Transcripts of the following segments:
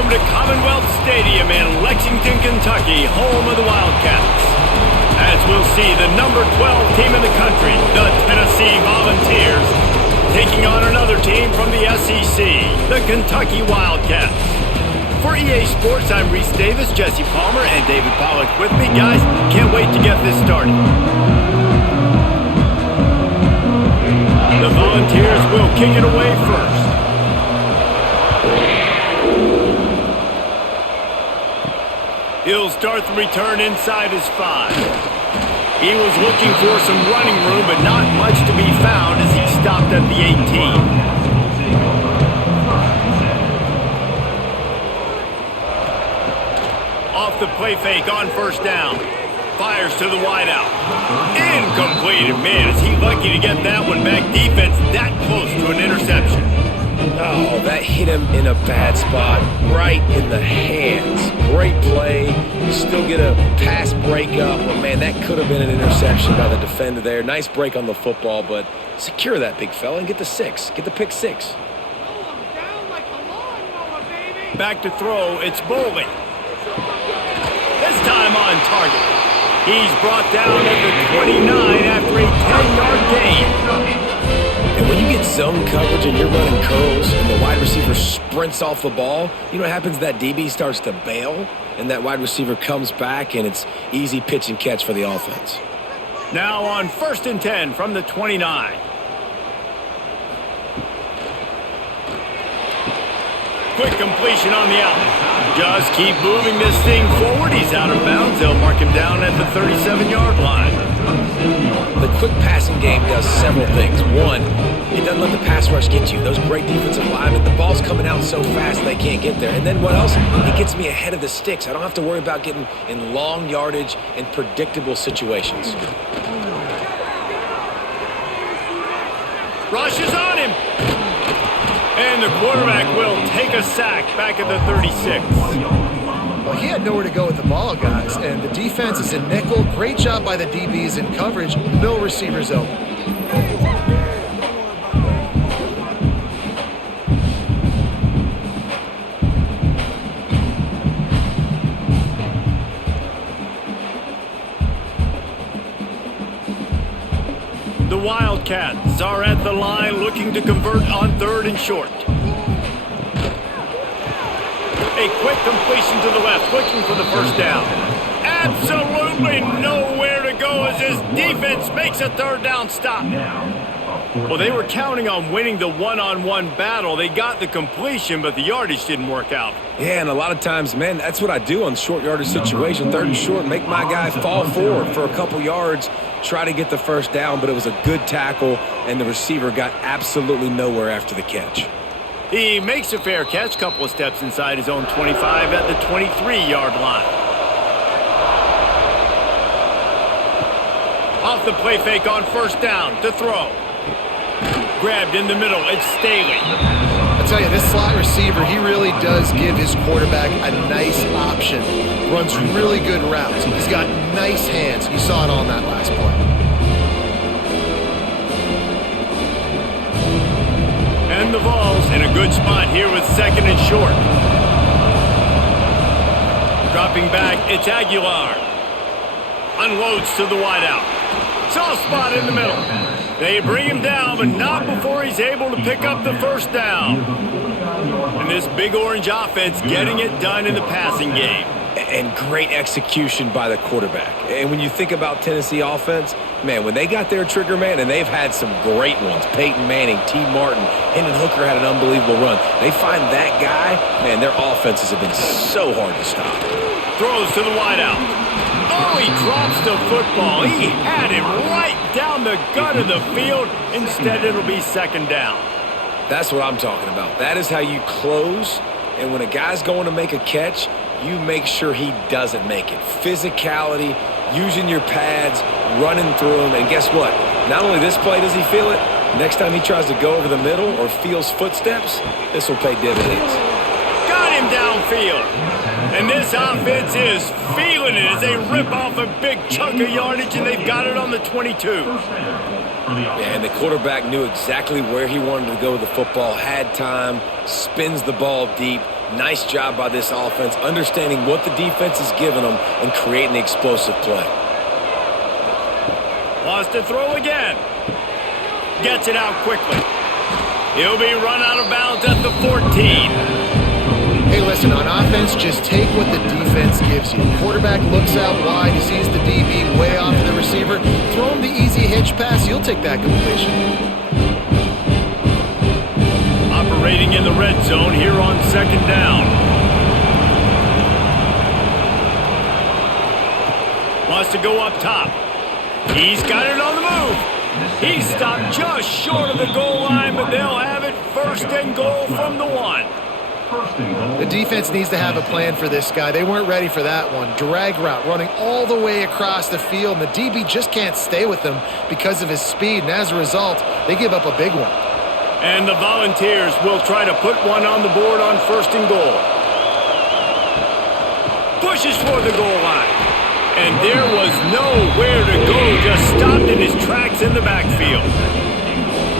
welcome to Commonwealth Stadium in Lexington, Kentucky, home of the Wildcats. As we'll see the number 12 team in the country, the Tennessee Volunteers, taking on another team from the SEC, the Kentucky Wildcats. For EA Sports, I'm Reese Davis, Jesse Palmer, and David Pollack with me. Guys, can't wait to get this started. The Volunteers will kick it away first. He'll start the return inside his 5. He was looking for some running room, but not much to be found as he stopped at the 18. Off the play fake on first down. Fires to the wideout. Incomplete. And man, is he lucky to get that one back. Defense that close to an interception. Oh, that hit him in a bad spot, right in the hands. Great play. You still get a pass breakup, but man, that could have been an interception by the defender there. Nice break on the football, but secure that big fella and get the 6. Get the pick 6. Back to throw, it's Boley. This time on target. He's brought down at the 29 after a 10-yard gain. And when you get zone coverage and you're running curls and the wide receiver sprints off the ball, you know what happens? That DB starts to bail, and that wide receiver comes back, and it's easy pitch and catch for the offense. Now on 1st and 10 from the 29. Quick completion on the out. Just keep moving this thing forward. He's out of bounds. They'll mark him down at the 37-yard line. The quick passing game does several things. One, it doesn't let the pass rush get you. Those great defensive linemen, the ball's coming out so fast they can't get there. And then what else? It gets me ahead of the sticks. I don't have to worry about getting in long yardage and predictable situations. Rush is on him. And the quarterback will take a sack back at the 36. Well, he had nowhere to go with the ball, guys, and the defense is in nickel. Great job by the DBs in coverage. No receivers open. The Wildcats are at the line looking to convert on 3rd and short. A quick completion to the left, looking for the first down. Absolutely nowhere to go as his defense makes a 3rd down stop. Well, they were counting on winning the one-on-one battle. They got the completion, but the yardage didn't work out. Yeah, and a lot of times, man, that's what I do on short yardage situation. 3rd and short, make my guy fall forward for a couple yards, try to get the first down, but it was a good tackle, and the receiver got absolutely nowhere after the catch. He makes a fair catch, couple of steps inside his own 25 at the 23-yard line. Off the play fake on first down to throw. Grabbed in the middle, it's Staley. I tell you, this slot receiver, he really does give his quarterback a nice option. Runs really good routes. He's got nice hands. You saw it on that last play. And the Vols in a good spot here with 2nd and short. Dropping back, it's Aguilar. Unloads to the wideout. Soft spot in the middle. They bring him down, but not before he's able to pick up the first down. And this Big Orange offense getting it done in the passing game. And great execution by the quarterback. And when you think about Tennessee offense, man, when they got their trigger man, and they've had some great ones, Peyton Manning, T. Martin, Hendon Hooker had an unbelievable run. They find that guy, man, their offenses have been so hard to stop. Throws to the wideout. Oh, he drops the football. He had it right down the gut of the field. Instead, it'll be 2nd down. That's what I'm talking about. That is how you close. And when a guy's going to make a catch, you make sure he doesn't make it. Physicality, using your pads, running through them. And guess what? Not only this play does he feel it, next time he tries to go over the middle or feels footsteps, this will pay dividends. Got him downfield. And this offense is feeling it as they rip off a big chunk of yardage, and they've got it on the 22. And the quarterback knew exactly where he wanted to go with the football, had time, spins the ball deep, Nice job by this offense, understanding what the defense is giving them and creating the explosive play. Wants to throw again. Gets it out quickly. He'll be run out of bounds at the 14. Hey, listen, on offense, just take what the defense gives you. Quarterback looks out wide, he sees the DB way off of the receiver. Throw him the easy hitch pass, you'll take that completion. Operating in the red zone here on second down. Wants to go up top. He's got it on the move. He stopped just short of the goal line, but they'll have it first and goal from the 1. The defense needs to have a plan for this guy. They weren't ready for that one. Drag route running all the way across the field, and the DB just can't stay with him because of his speed, and as a result, they give up a big one. And the Volunteers will try to put one on the board on first and goal. Pushes for the goal line. And there was nowhere to go, just stopped in his tracks in the backfield.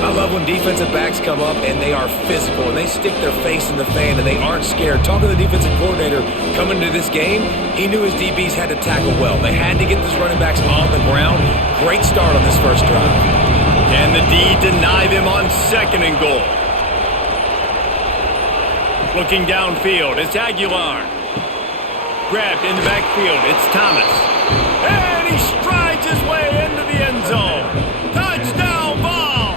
I love when defensive backs come up and they are physical and they stick their face in the fan and they aren't scared. Talking to the defensive coordinator coming into this game, he knew his DBs had to tackle well. They had to get these running backs on the ground. Great start on this first drive. And the D deny them on second and goal. Looking downfield, it's Aguilar. Grabbed in the backfield, it's Thomas. And he strides his way into the end zone. Touchdown ball!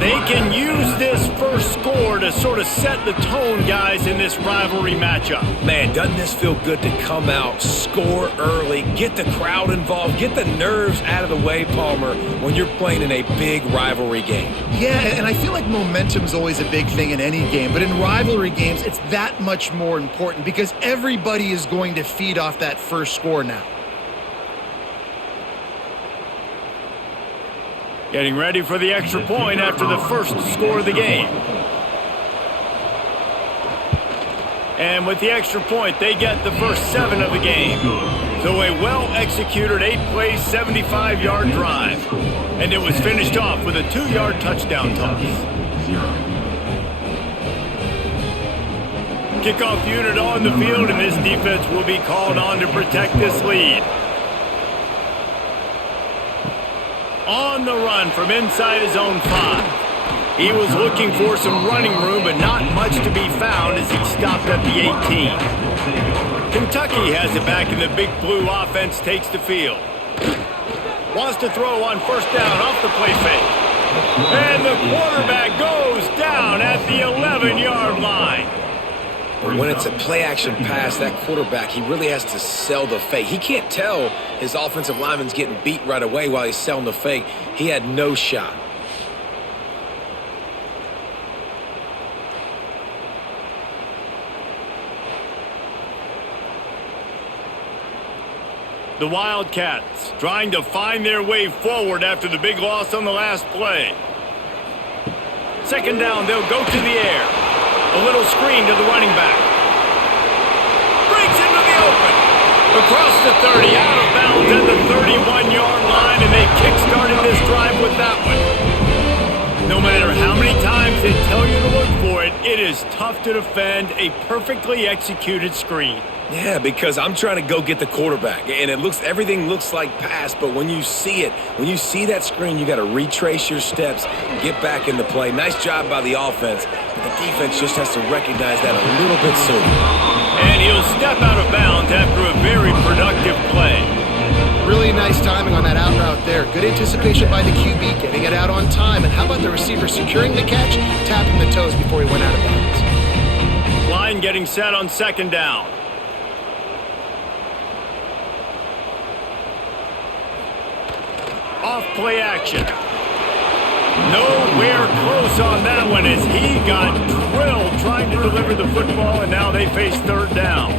They can use this first score to sort of set the tone, guys, in this rivalry matchup. Man, doesn't this feel good to come out, score early, get the crowd involved, get the nerves out of the way, Palmer, when you're playing in a big rivalry game? Yeah, and I feel like momentum's always a big thing in any game, but in rivalry games, it's that much more important because everybody is going to feed off that first score now. Getting ready for the extra point after the first score of the game. And with the extra point, they get the first 7 of the game. So a well-executed 8-play, 75-yard drive. And it was finished off with a 2-yard touchdown toss. Kickoff unit on the field, and this defense will be called on to protect this lead. On the run from inside his own 5. He was looking for some running room, but not much to be found as he stopped at the 18. Kentucky has it back, and the Big Blue offense takes the field. Wants to throw on first down off the play fake. And the quarterback goes down at the 11-yard line. When it's a play-action pass, that quarterback, he really has to sell the fake. He can't tell his offensive lineman's getting beat right away while he's selling the fake. He had no shot. The Wildcats trying to find their way forward after the big loss on the last play. Second down, they'll go to the air. A little screen to the running back. Breaks into the open. Across the 30, out of bounds at the 31-yard line, and they kick-started this drive with that one. No matter how many times they tell you to look for it, it is tough to defend a perfectly executed screen. Yeah, because I'm trying to go get the quarterback, and everything looks like pass, but when you see it, when you see that screen, you got to retrace your steps, get back into play. Nice job by the offense, but the defense just has to recognize that a little bit sooner. And he'll step out of bounds after a very productive play. Really nice timing on that out route there. Good anticipation by the QB, getting it out on time. And how about the receiver securing the catch, tapping the toes before he went out of bounds? Line getting set on second down. Off play action. Nowhere close on that one as he got drilled trying to deliver the football, and now they face third down.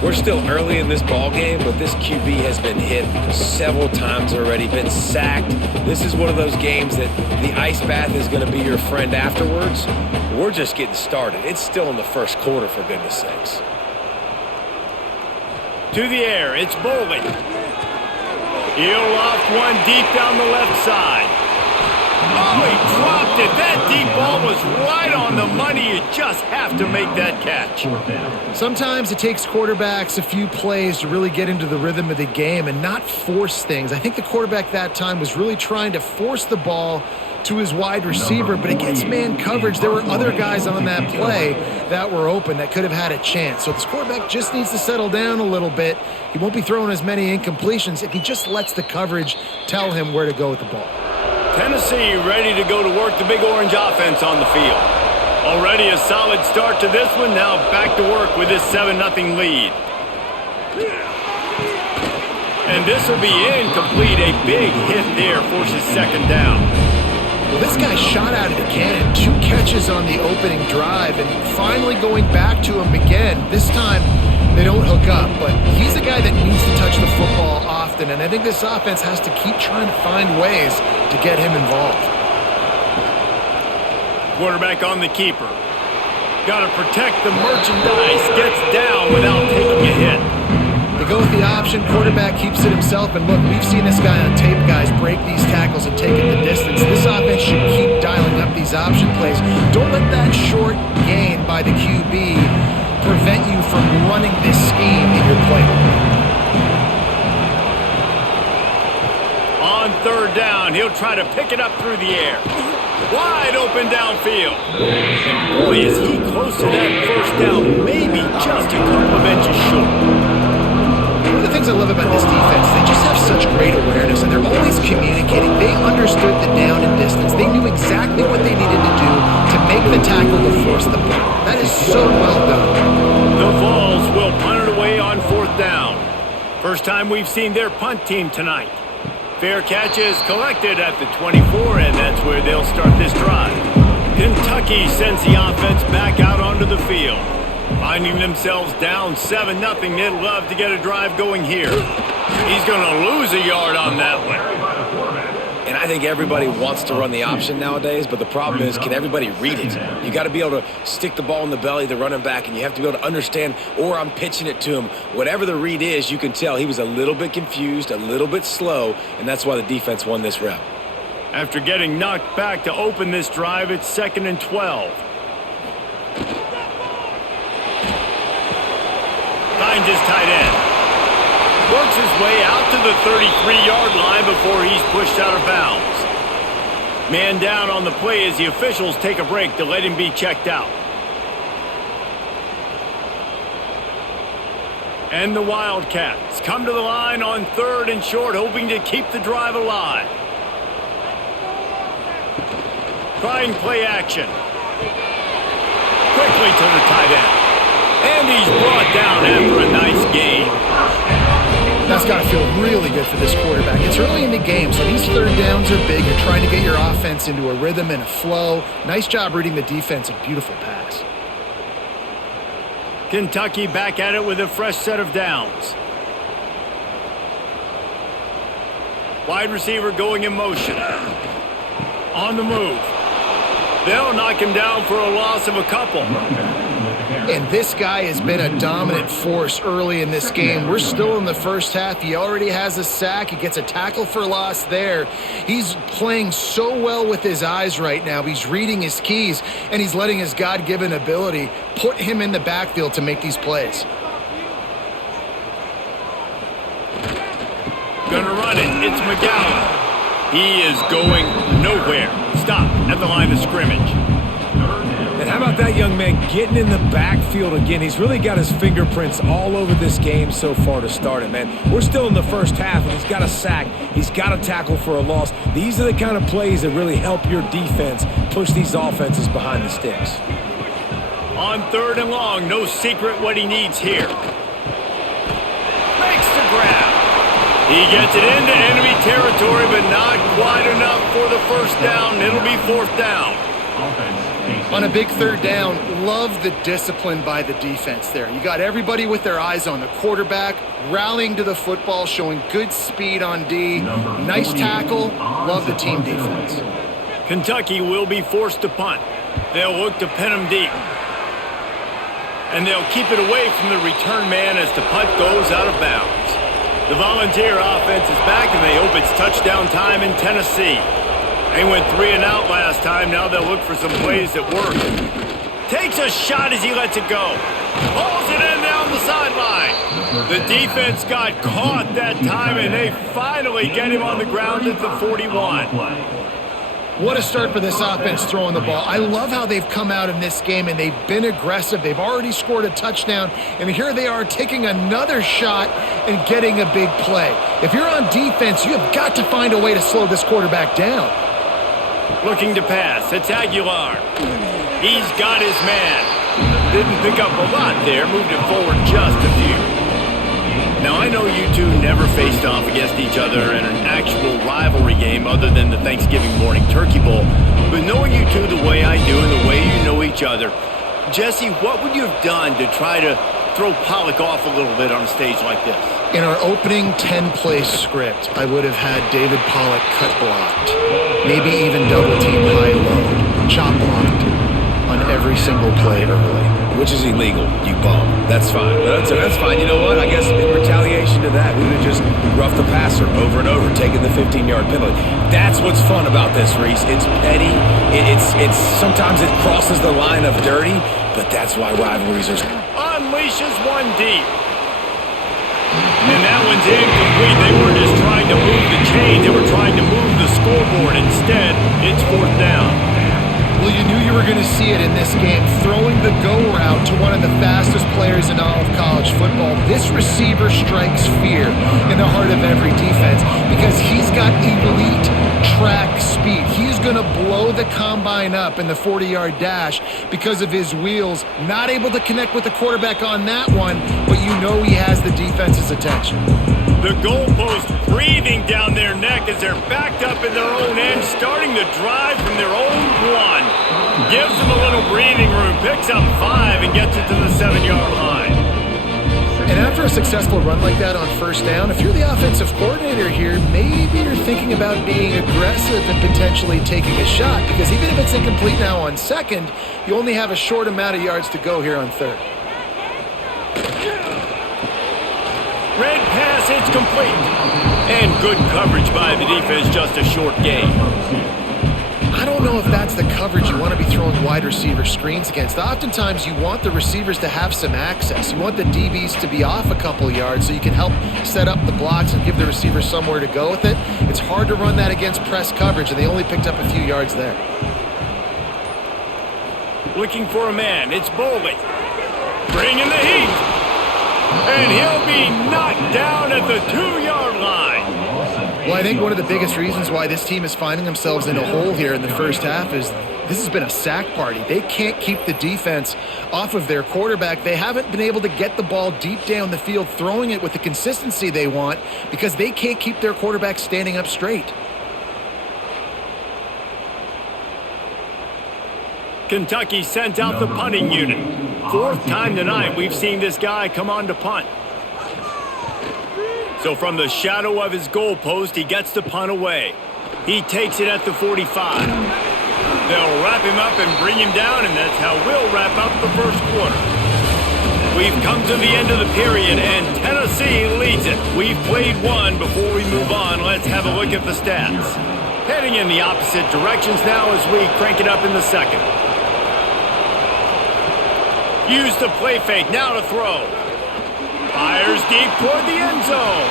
We're still early in this ball game, but this QB has been hit several times already, been sacked. This is one of those games that the ice bath is going to be your friend afterwards. We're just getting started. It's still in the first quarter, for goodness sakes. To the air, it's Bowling. He'll loft one deep down the left side. Oh, he drops it. That deep ball was right on the money. You just have to make that catch. Sometimes it takes quarterbacks a few plays to really get into the rhythm of the game and not force things. I think the quarterback that time was really trying to force the ball to his wide receiver, but against man coverage, there were other guys on that play that were open that could have had a chance. So this quarterback just needs to settle down a little bit. He won't be throwing as many incompletions if he just lets the coverage tell him where to go with the ball. Tennessee ready to go to work the Big Orange offense on the field. Already a solid start to this one. Now back to work with this 7-0 lead. And this will be incomplete. A big hit there forces second down. Well, this guy shot out of the cannon. 2 catches on the opening drive, and finally going back to him again. This time, they don't hook up, but he's a guy that needs to touch the football often, and I think this offense has to keep trying to find ways to get him involved. Quarterback on the keeper. Got to protect the merchandise. Gets down without taking a hit. They go with the option. Quarterback keeps it himself. And look, we've seen this guy on tape, guys, break these tackles and take it the distance. This offense should keep dialing up these option plays. Don't let that short gain by the QB prevent you from running this scheme in your playbook. On third down, he'll try to pick it up through the air. Wide open downfield. And boy, is he close to that first down. Maybe just a couple of inches short. One of the things I love about this defense, they just have such great awareness, and they're always communicating. They understood the down and distance. They knew exactly what they needed to do to make the tackle to force the punt. That is so well done. The Vols will punt it away on fourth down. First time we've seen their punt team tonight. Fair catch is collected at the 24, and that's where they'll start this drive. Kentucky sends the offense back out onto the field. Finding themselves down 7-0, they'd love to get a drive going here. He's going to lose a yard on that one. And I think everybody wants to run the option nowadays, but the problem is, can everybody read it? You got to be able to stick the ball in the belly of the running back, and you have to be able to understand, or I'm pitching it to him. Whatever the read is, you can tell he was a little bit confused, a little bit slow, and that's why the defense won this rep. After getting knocked back to open this drive, it's 2nd and 12. Finds his tight end. Works his way out to the 33-yard line before he's pushed out of bounds. Man down on the play as the officials take a break to let him be checked out. And the Wildcats come to the line on 3rd and short, hoping to keep the drive alive. Trying play action. Quickly to the tight end. And he's brought down after a nice gain. That's got to feel really good for this quarterback. It's early in the game, so these third downs are big. You're trying to get your offense into a rhythm and a flow. Nice job reading the defense. A beautiful pass. Kentucky back at it with a fresh set of downs. Wide receiver going in motion. On the move. They'll knock him down for a loss of a couple. And this guy has been a dominant force early in this game. We're still in the first half. He already has a sack. He gets a tackle for loss there. He's playing so well with his eyes right now. He's reading his keys, and he's letting his God-given ability put him in the backfield to make these plays. Gonna run it. It's McGowan. He is going nowhere. Stop at the line of scrimmage. And how about that young man getting in the backfield again? He's really got his fingerprints all over this game so far to start it, man. We're still in the first half, and he's got a sack. He's got a tackle for a loss. These are the kind of plays that really help your defense push these offenses behind the sticks. On 3rd and long, no secret what he needs here. Makes the grab. He gets it into enemy territory, but not quite enough for the first down. It'll be 4th down. On a big third down, love the discipline by the defense there. You got everybody with their eyes on the quarterback, rallying to the football, showing good speed on D. Nice tackle. Love the team defense. Kentucky will be forced to punt. They'll look to pin him deep. And they'll keep it away from the return man as the punt goes out of bounds. The Volunteer offense is back, and they hope it's touchdown time in Tennessee. They went 3 and out last time. Now they'll look for some plays that work. Takes a shot as he lets it go. Pulls it in down the sideline. The defense got caught that time, and they finally get him on the ground at the 41. What a start for this offense throwing the ball. I love how they've come out in this game, and they've been aggressive. They've already scored a touchdown, and here they are taking another shot and getting a big play. If you're on defense, you have got to find a way to slow this quarterback down. Looking to pass. It's Aguilar. He's got his man. Didn't pick up a lot there. Moved it forward just a few. Now, I know you two never faced off against each other in an actual rivalry game other than the Thanksgiving morning Turkey Bowl. But knowing you two the way I do and the way you know each other, Jesse, what would you have done to try to throw Pollock off a little bit on a stage like this? In our opening 10-play script, I would have had David Pollock cut blocked. Maybe even double-team high-low, chop blocked on every single play early. Which is illegal, you bum. That's fine. That's fine. You know what? I guess in retaliation to that, we would have just roughed the passer over and over, taking the 15-yard penalty. That's what's fun about this, Reese. It's petty. It's sometimes it crosses the line of dirty, but that's why rivalries are... Unleashes one deep. And that one's incomplete. They were just trying to move the chains. They were trying to move the scoreboard. Instead, it's 4th down. Well, you knew you were going to see it in this game, throwing the go route to one of the fastest players in all of college football. This receiver strikes fear in the heart of every defense because he's got elite track speed. He's going to blow the combine up in the 40-yard dash because of his wheels. Not able to connect with the quarterback on that one, but you know he has the defense's attention. The goalpost breathing down their neck as they're backed up in their own end, starting to drive from their own 1. Gives them a little breathing room, picks up 5, and gets it to the 7-yard line. And after a successful run like that on 1st down, if you're the offensive coordinator here, maybe you're thinking about being aggressive and potentially taking a shot, because even if it's incomplete now on 2nd, you only have a short amount of yards to go here on 3rd. Red pass, it's complete. And good coverage by the defense, just a short gain. I don't know if that's the coverage you want to be throwing wide receiver screens against. Oftentimes, you want the receivers to have some access. You want the DBs to be off a couple yards so you can help set up the blocks and give the receivers somewhere to go with it. It's hard to run that against press coverage, and they only picked up a few yards there. Looking for a man, it's Boley. Bringing the heat. And he'll be knocked down at the 2-yard line. Well, I think one of the biggest reasons why this team is finding themselves in a hole here in the first half is this has been a sack party. They can't keep the defense off of their quarterback. They haven't been able to get the ball deep down the field, throwing it with the consistency they want because they can't keep their quarterback standing up straight. Kentucky sent out the punting unit. 4th time tonight we've seen this guy come on to punt. So from the shadow of his goalpost, he gets the punt away. He takes it at the 45. They'll wrap him up and bring him down, and that's how we'll wrap up the 1st quarter. We've come to the end of the period, and Tennessee leads it. We've played 1 before we move on. Let's have a look at the stats. Heading in the opposite directions now as we crank it up in the 2nd. Use the play fake, now to throw. Fires deep toward the end zone.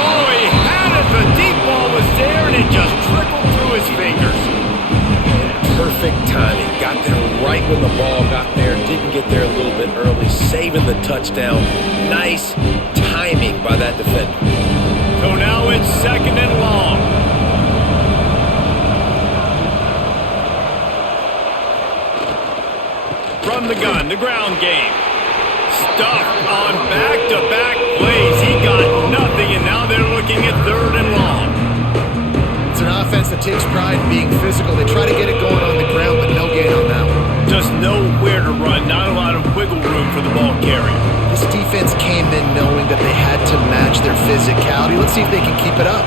Oh, he had it. The deep ball was there, and it just trickled through his fingers. Perfect timing. Got there right when the ball got there. Didn't get there a little bit early. Saving the touchdown. Nice timing by that defender. So now it's 2nd and long. From the gun, the ground game. Stuffed on back-to-back plays. He got nothing, and now they're looking at 3rd and long. It's an offense that takes pride in being physical. They try to get it going on the ground, but no gain on that one. Just nowhere to run. Not a lot of wiggle room for the ball carrier. This defense came in knowing that they had to match their physicality. Let's see if they can keep it up.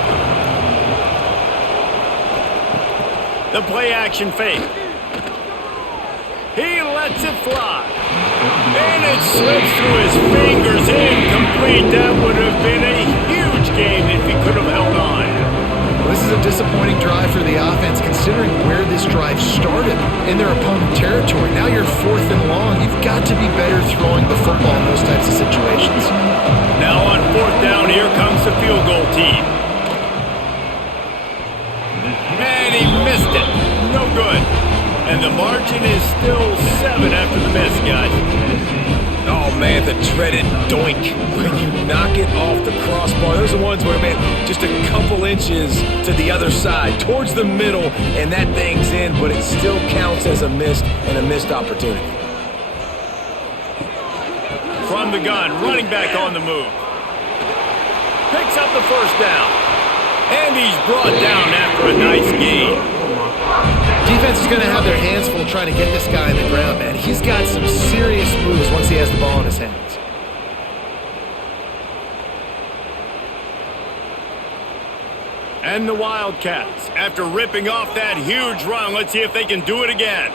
The play-action fake. He lets it fly. And it slips through his fingers. Incomplete. That would have been a huge game if he could have held on. Well, this is a disappointing drive for the offense considering where this drive started in their opponent territory. Now you're 4th and long. You've got to be better throwing the football in those types of situations. Now on 4th down, here comes the field goal team. And he missed it. No good. And the margin is still 7 after the miss, guys. Oh, man, the dreaded doink when you knock it off the crossbar. Those are the ones where, man, just a couple inches to the other side, towards the middle, and that thing's in, but it still counts as a missed and a missed opportunity. From the gun, running back on the move. Picks up the first down. And he's brought down after a nice gain. Defense is going to have their hands full trying to get this guy on the ground, man. He's got some serious moves once he has the ball in his hands. And the Wildcats, after ripping off that huge run, let's see if they can do it again.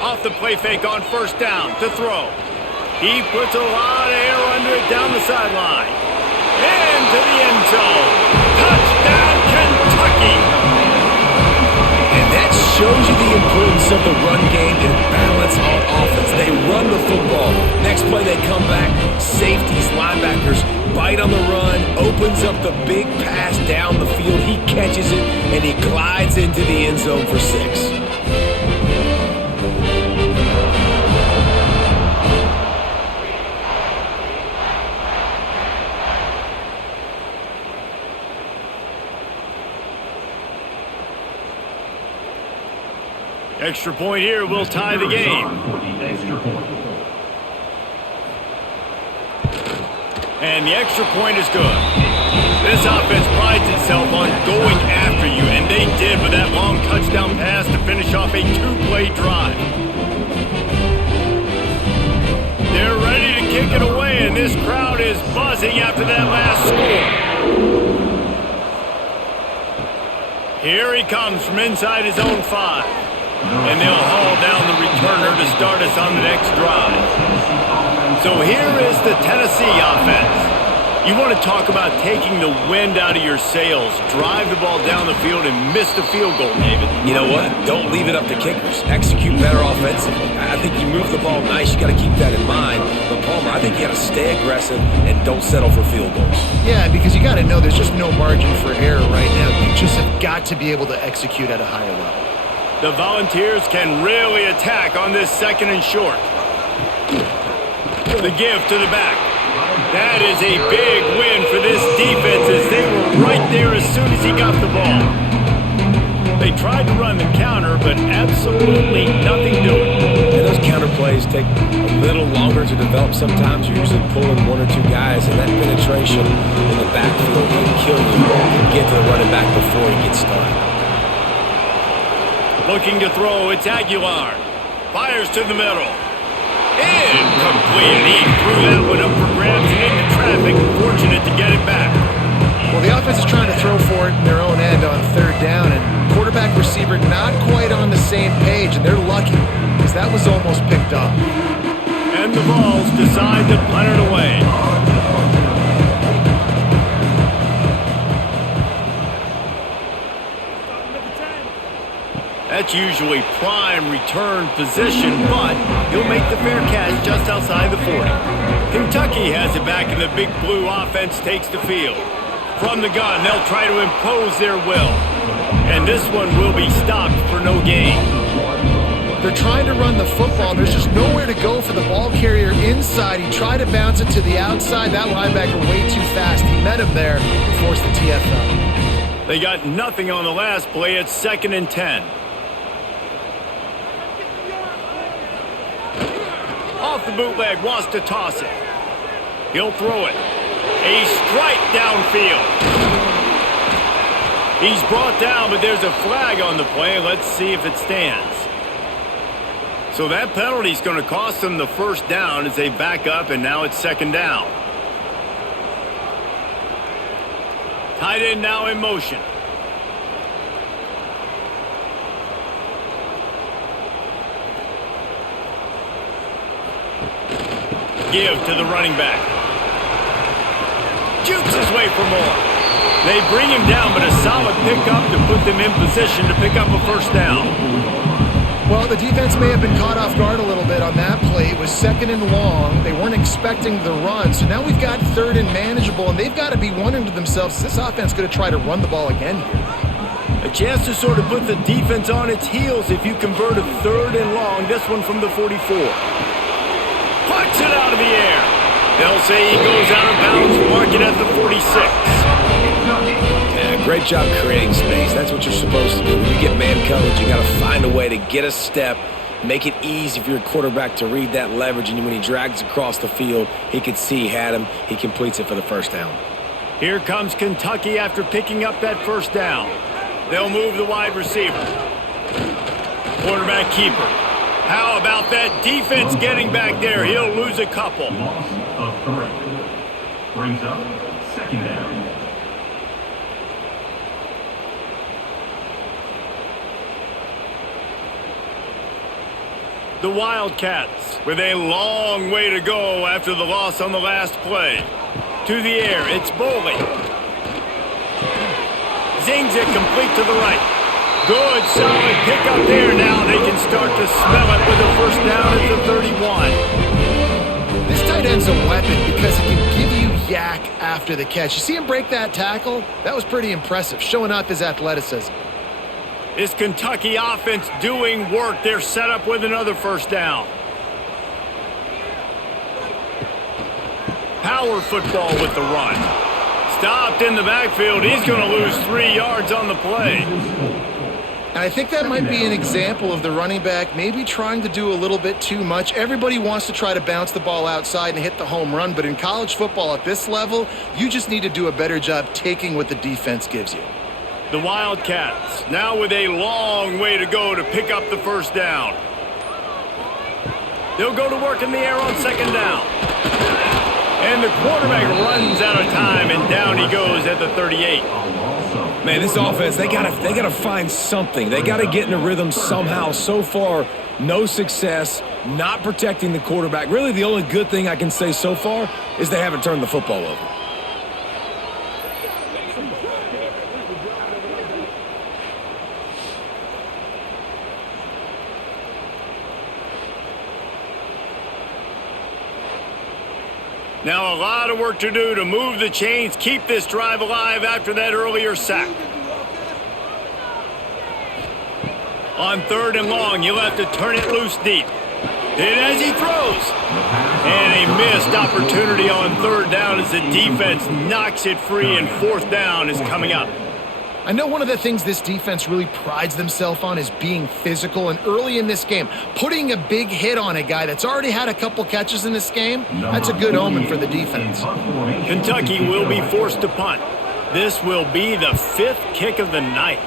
Off the play fake on first down to throw. He puts a lot of air under it down the sideline. Into the end zone. Touchdown, Kentucky! And that shows you the importance of the run game and balance on offense. They run the football. Next play, they come back. Safeties, linebackers, bite on the run, opens up the big pass down the field. He catches it, and he glides into the end zone for 6. Extra point here will tie the game. And the extra point is good. This offense prides itself on going after you, and they did with that long touchdown pass to finish off a 2-play drive. They're ready to kick it away, and this crowd is buzzing after that last score. Here he comes from inside his own 5. And they'll haul down the returner to start us on the next drive. So here is the Tennessee offense. You want to talk about taking the wind out of your sails. Drive the ball down the field and miss the field goal, David. You know what? Don't leave it up to kickers. Execute better offensively. I think you move the ball nice. You got to keep that in mind. But, Palmer, I think you got to stay aggressive and don't settle for field goals. Yeah, because you got to know there's just no margin for error right now. You just have got to be able to execute at a higher level. The Volunteers can really attack on this 2nd and short. The give to the back. That is a big win for this defense as they were right there as soon as he got the ball. They tried to run the counter, but absolutely nothing doing. And those counter plays take a little longer to develop sometimes. You're usually pulling 1 or 2 guys, and that penetration in the backfield can kill you. Get to the running back before he gets started. Looking to throw, it's Aguilar. Fires to the middle. Incomplete. He threw that one up for grabs and into traffic. Fortunate to get it back. Well, the offense is trying to throw for it in their own end on 3rd down, and quarterback receiver not quite on the same page, and they're lucky because that was almost picked up. And the Vols decide to punt it away. That's usually prime return position, but he'll make the fair catch just outside the 40. Kentucky has it back, and the Big Blue offense takes the field. From the gun, they'll try to impose their will. And this one will be stopped for no gain. They're trying to run the football. There's just nowhere to go for the ball carrier inside. He tried to bounce it to the outside. That linebacker way too fast. He met him there and forced the TFL. They got nothing on the last play. It's 2nd and 10. Off the bootleg, wants to toss it. He'll throw it. A strike downfield. He's brought down, but there's a flag on the play. Let's see if it stands. So that penalty's going to cost them the first down as they back up, and now it's 2nd down. Tight end now in motion. Give to the running back. Jukes his way for more. They bring him down, but a solid pickup to put them in position to pick up a first down. Well, the defense may have been caught off guard a little bit on that play. It was 2nd and long. They weren't expecting the run. So now we've got 3rd and manageable, and they've got to be wondering to themselves, is this offense going to try to run the ball again here? A chance to sort of put the defense on its heels if you convert a 3rd and long. This one from the 44. Puts it out of the air. They'll say he goes out of bounds, mark it at the 46. Yeah, great job creating space. That's what you're supposed to do. When you get man coverage, you got to find a way to get a step, make it easy for your quarterback to read that leverage, and when he drags across the field, he can see he had him. He completes it for the first down. Here comes Kentucky after picking up that first down. They'll move the wide receiver. Quarterback keeper. How about that defense getting back there? He'll lose a couple. Loss of 3. Brings up 2nd down. The Wildcats with a long way to go after the loss on the last play. To the air, it's Boley. Zings it complete to the right. Good, solid pickup there. Now they can start to smell it with a first down at the 31. This tight end's a weapon because he can give you yak after the catch. You see him break that tackle? That was pretty impressive, showing off his athleticism. This Kentucky offense doing work. They're set up with another first down. Power football with the run. Stopped in the backfield. He's going to lose 3 yards on the play. And I think that might be an example of the running back maybe trying to do a little bit too much. Everybody wants to try to bounce the ball outside and hit the home run, but in college football at this level, you just need to do a better job taking what the defense gives you. The Wildcats now with a long way to go to pick up the first down. They'll go to work in the air on 2nd down. And the quarterback runs out of time, and down he goes at the 38. Man, this offense, they gotta find something. They gotta get in a rhythm somehow. So far, no success, not protecting the quarterback. Really, the only good thing I can say so far is they haven't turned the football over. Now a lot of work to do to move the chains, keep this drive alive after that earlier sack. On 3rd and long, you'll have to turn it loose deep. And as he throws, and a missed opportunity on 3rd down as the defense knocks it free, and 4th down is coming up. I know one of the things this defense really prides themselves on is being physical, and early in this game, putting a big hit on a guy that's already had a couple catches in this game, that's a good omen for the defense. Kentucky will be forced to punt. This will be the 5th kick of the night.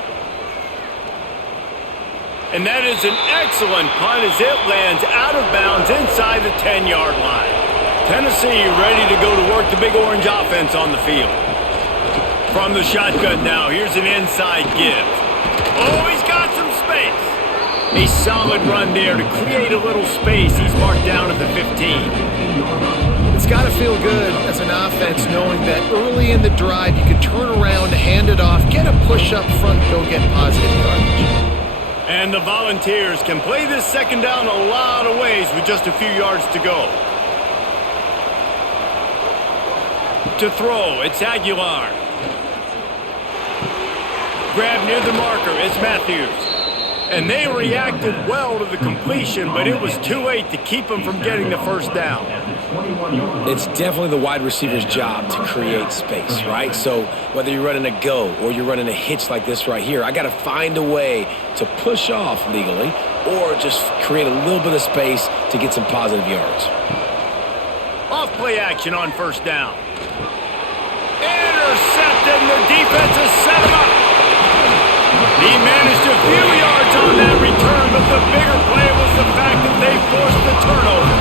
And that is an excellent punt as it lands out of bounds inside the 10-yard line. Tennessee ready to go to work the Big Orange offense on the field. From the shotgun now, here's an inside give. Oh, he's got some space. A solid run there to create a little space. He's marked down at the 15. It's got to feel good as an offense knowing that early in the drive you can turn around, hand it off, get a push up front, go get positive yardage. And the Volunteers can play this 2nd down a lot of ways with just a few yards to go. To throw, it's Aguilar. Grab near the marker, it's Matthews. And they reacted well to the completion, but it was too late to keep them from getting the first down. It's definitely the wide receiver's job to create space, right? So whether you're running a go or you're running a hitch like this right here, I got to find a way to push off legally or just create a little bit of space to get some positive yards. Off play action on 1st down. Intercepted, and the defense has set him up. He managed a few yards on that return, but the bigger play was the fact that they forced the turnover.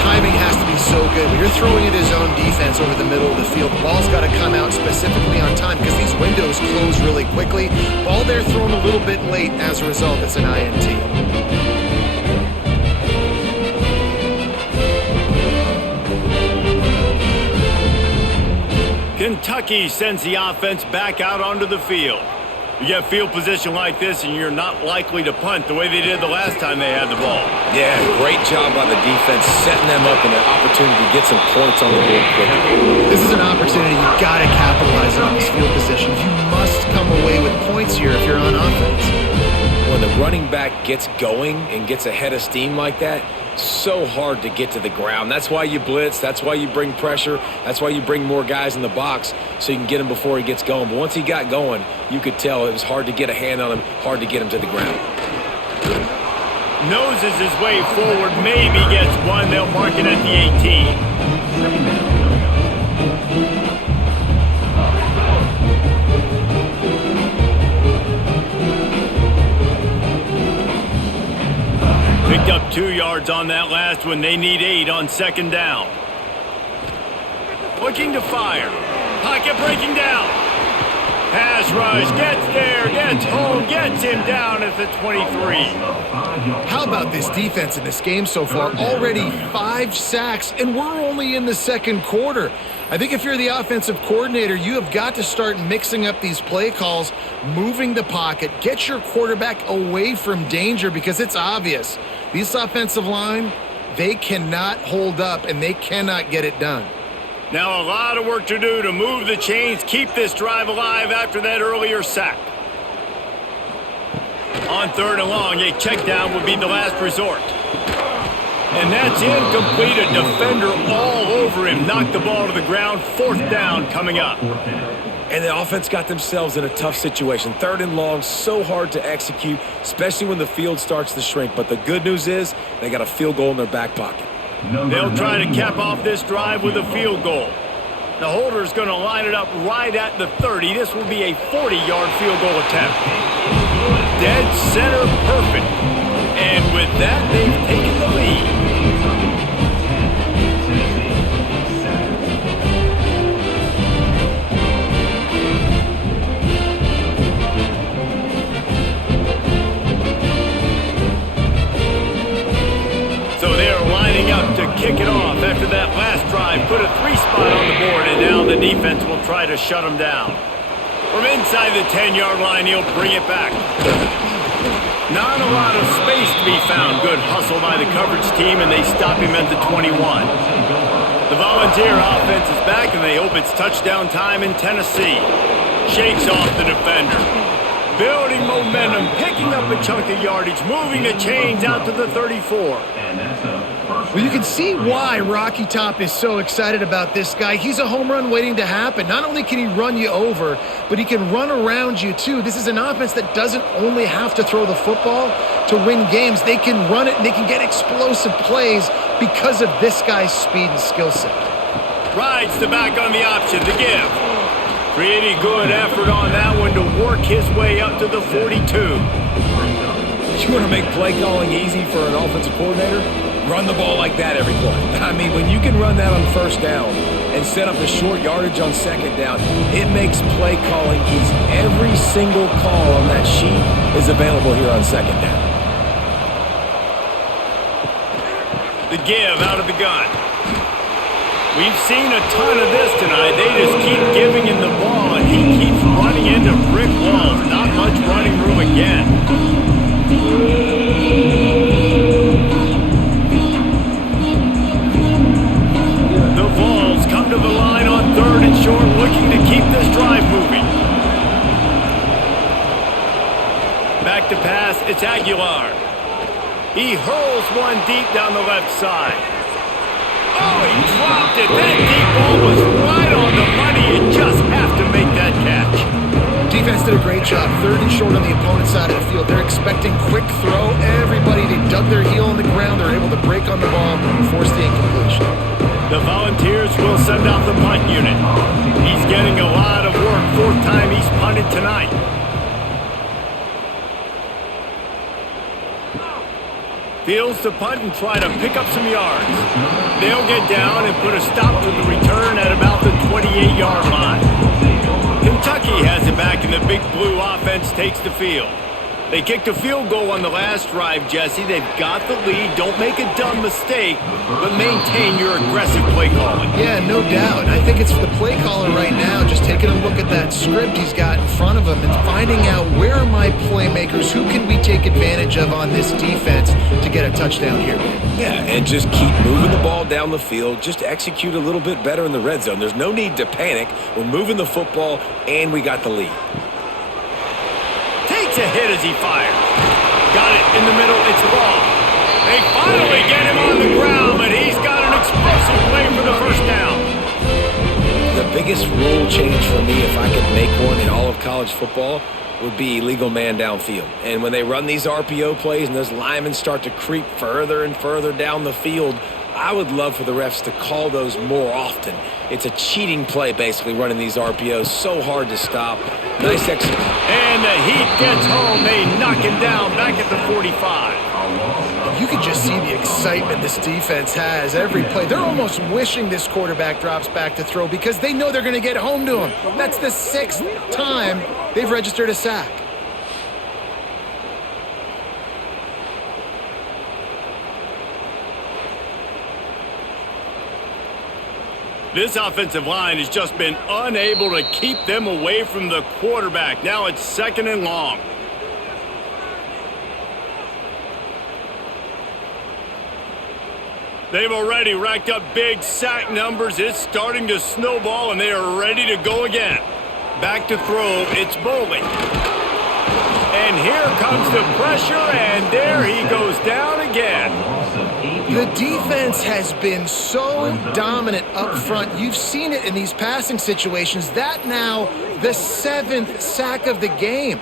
Timing has to be so good. When you're throwing at his own defense over the middle of the field, the ball's got to come out specifically on time because these windows close really quickly. Ball there thrown a little bit late. As a result, it's an INT. Kentucky sends the offense back out onto the field. You get field position like this, and you're not likely to punt the way they did the last time they had the ball. Yeah, great job by the defense setting them up in an opportunity to get some points on the board quickly. This is an opportunity you got to capitalize on this field position. You must come away with points here if you're on offense. When the running back gets going and gets ahead of steam like that, so hard to get to the ground. That's why you blitz. That's why you bring pressure. That's why you bring more guys in the box so you can get him before he gets going. But once he got going, you could tell it was hard to get a hand on him, hard to get him to the ground. Noses his way forward, maybe gets one. They'll mark it at the 18. Picked up 2 yards on that last one. They need 8 on second down. Looking to fire. Pocket breaking down. Pass rush, gets there, gets home, gets him down at the 23. How about this defense in this game so far? Already 5 sacks, and we're only in the second quarter. I think if you're the offensive coordinator, you have got to start mixing up these play calls, moving the pocket, get your quarterback away from danger, because it's obvious. This offensive line, they cannot hold up, and they cannot get it done. Now a lot of work to do to move the chains, keep this drive alive after that earlier sack. On third and long, a check down would be the last resort. And that's incomplete. A defender all over him. Knocked the ball to the ground. Fourth down coming up. And the offense got themselves in a tough situation. Third and long, so hard to execute, especially when the field starts to shrink. But the good news is they got a field goal in their back pocket. They'll try to cap off this drive with a field goal. The holder's going to line it up right at the 30. This will be a 40-yard field goal attempt. Dead center perfect. And with that, they've taken the lead. Up to kick it off after that last drive. Put a 3-spot on the board, and now the defense will try to shut them down. From inside the 10-yard line, he'll bring it back. Not a lot of space to be found. Good hustle by the coverage team, and they stop him at the 21. The Volunteer offense is back, and they hope it's touchdown time in Tennessee. Shakes off the defender. Building momentum, picking up a chunk of yardage, moving the chains out to the 34. Well, you can see why Rocky Top is so excited about this guy. He's a home run waiting to happen. Not only can he run you over, but he can run around you too. This is an offense that doesn't only have to throw the football to win games. They can run it and they can get explosive plays because of this guy's speed and skill set. Rides the back on the option to give. Pretty good effort on that one to work his way up to the 42. You want to make play calling easy for an offensive coordinator? Run the ball like that every play. I mean, when you can run that on first down and set up a short yardage on second down, it makes play calling easy. Every single call on that sheet is available here on second down. The give out of the gun. We've seen a ton of this tonight. They just keep giving him the ball, and he keeps running into brick walls. Not much running room again. The Vols come to the line on third and short, looking to keep this drive moving. Back to pass, it's Aguilar. He hurls one deep down the left side. Oh, he dropped it. That deep ball was right on the money. You just have to make that catch. Defense did a great job. Third and short on the opponent's side of the field. They're expecting quick throw. Everybody, they dug their heel on the ground. They're able to break on the ball and force the incompletion. The Volunteers will send out the punt unit. He's getting a lot of work. Fourth time he's punted tonight. Fields to punt and try to pick up some yards. They'll get down and put a stop to the return at about the 28-yard line. Kentucky has it back, and the Big Blue offense takes the field. They kicked a field goal on the last drive, Jesse. They've got the lead. Don't make a dumb mistake, but maintain your aggressive play calling. Yeah, no doubt. I think it's the play caller right now just taking a look at that script he's got in front of him and finding out where are my playmakers, who can we take advantage of on this defense to get a touchdown here. Yeah, and just keep moving the ball down the field. Just execute a little bit better in the red zone. There's no need to panic. We're moving the football, and we got the lead. Takes a hit as he fires. Got it in the middle. It's long. They finally get him on the ground, but he's got an explosive play for the first down. The biggest rule change for me, if I could make one in all of college football, would be illegal man downfield. And when they run these RPO plays and those linemen start to creep further and further down the field, I would love for the refs to call those more often. It's a cheating play, basically, running these RPOs. So hard to stop. Nice execution. And the Heat gets home. They knock him down back at the 45. You can just see the excitement this defense has every play. They're almost wishing this quarterback drops back to throw because they know they're going to get home to him. That's the 6th time they've registered a sack. This offensive line has just been unable to keep them away from the quarterback. Now it's 2nd and long. They've already racked up big sack numbers. It's starting to snowball, and they are ready to go again. Back to throw. It's Boley. And here comes the pressure, and there he goes down again. The defense has been so dominant up front. You've seen it in these passing situations. That now the 7th sack of the game.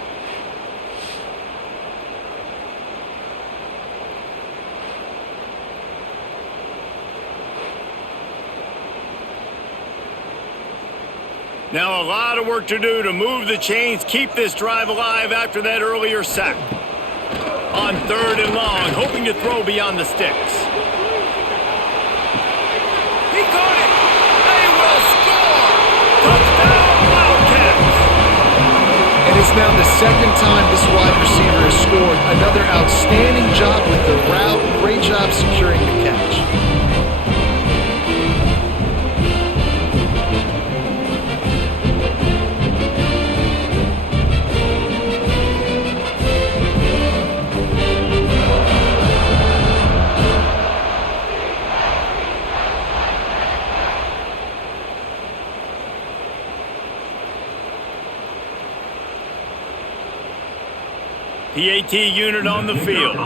Now a lot of work to do to move the chains, keep this drive alive after that earlier sack. On 3rd and long, hoping to throw beyond the sticks. He caught it! They will score! Touchdown, Wildcats! And it's now the 2nd time this wide receiver has scored. Another outstanding job with the route. Great job securing the catch. PAT unit on the field.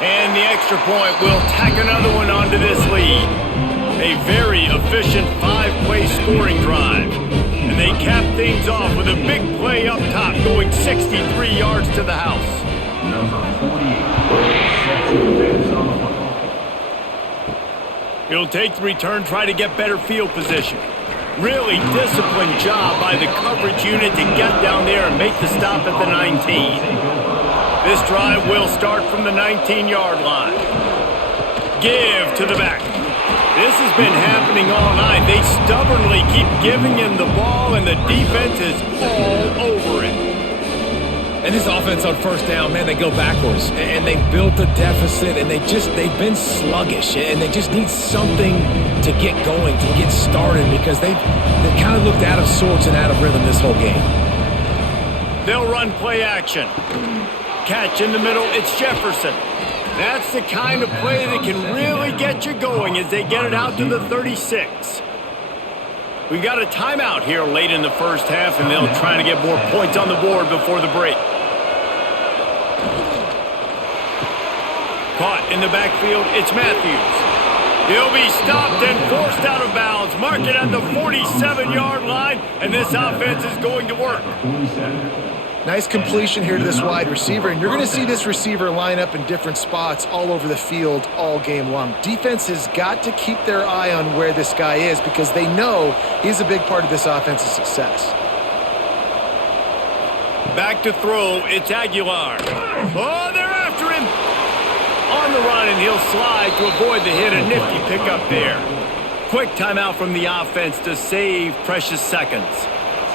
And the extra point will tack another one onto this lead. A very efficient 5-play scoring drive. And they cap things off with a big play up top, going 63 yards to the house. He'll take the return, try to get better field position. Really disciplined job by the coverage unit to get down there and make the stop at the 19. This drive will start from the 19-yard line. Give to the back. This has been happening all night. They stubbornly keep giving him the ball, and the defense is all over it. And this offense on 1st down, man, they go backwards. And they've built a deficit, and they've been sluggish. And they just need something to get going, to get started, because they kind of looked out of sorts and out of rhythm this whole game. They'll run play action. Catch in the middle, it's Jefferson. That's the kind of play that can really get you going as they get it out to the 36. We've got a timeout here late in the first half, and they'll try to get more points on the board before the break. Caught in the backfield, it's Matthews. He'll be stopped and forced out of bounds. Mark it at the 47-yard line, and this offense is going to work. Nice completion here to this wide receiver, and you're going to see this receiver line up in different spots all over the field all game long. Defense has got to keep their eye on where this guy is because they know he's a big part of this offense's success. Back to throw, it's Aguilar. Oh, they're after him. On the run, and he'll slide to avoid the hit. A nifty pickup there. Quick timeout from the offense to save precious seconds.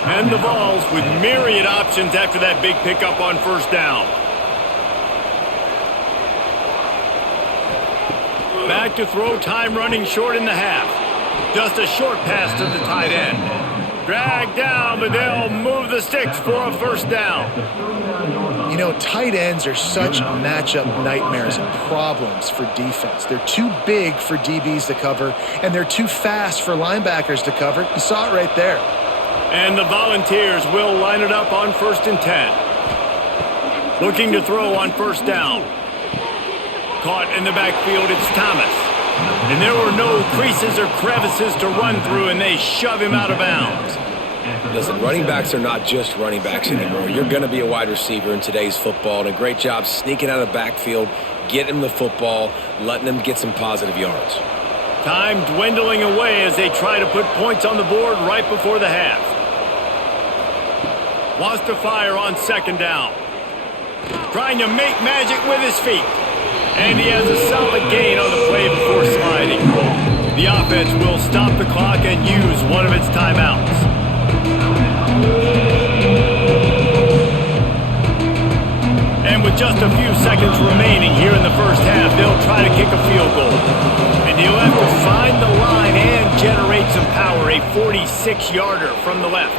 And the Vols with myriad options after that big pickup on first down. Back to throw, time running short in the half. Just a short pass to the tight end. Dragged down, but they'll move the sticks for a first down. You know, tight ends are such matchup nightmares and problems for defense. They're too big for DBs to cover, and they're too fast for linebackers to cover. You saw it right there. And the Volunteers will line it up on 1st and 10. Looking to throw on first down. Caught in the backfield, it's Thomas. And there were no creases or crevices to run through, and they shove him out of bounds. Listen, running backs are not just running backs anymore. You're going to be a wide receiver in today's football, and a great job sneaking out of the backfield, getting him the football, letting him get some positive yards. Time dwindling away as they try to put points on the board right before the half. Wants to fire on 2nd down. Trying to make magic with his feet. And he has a solid gain on the play before sliding. The offense will stop the clock and use one of its timeouts. And with just a few seconds remaining here in the first half, they'll try to kick a field goal. And he'll have to find the line and generate some power, a 46-yarder from the left.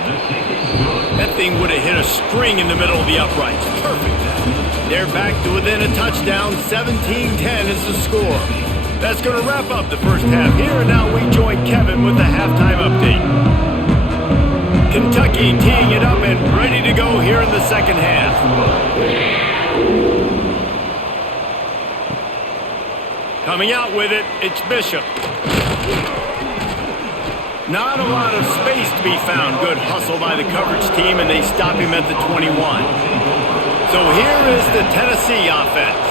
That thing would have hit a string in the middle of the uprights. Perfect. They're back to within a touchdown. 17-10 is the score. That's going to wrap up the first half here. And now we join Kevin with the halftime update. Kentucky teeing it up and ready to go here in the second half. Coming out with it, it's Bishop. Not a lot of space to be found. Good hustle by the coverage team, and they stop him at the 21. So here is the Tennessee offense.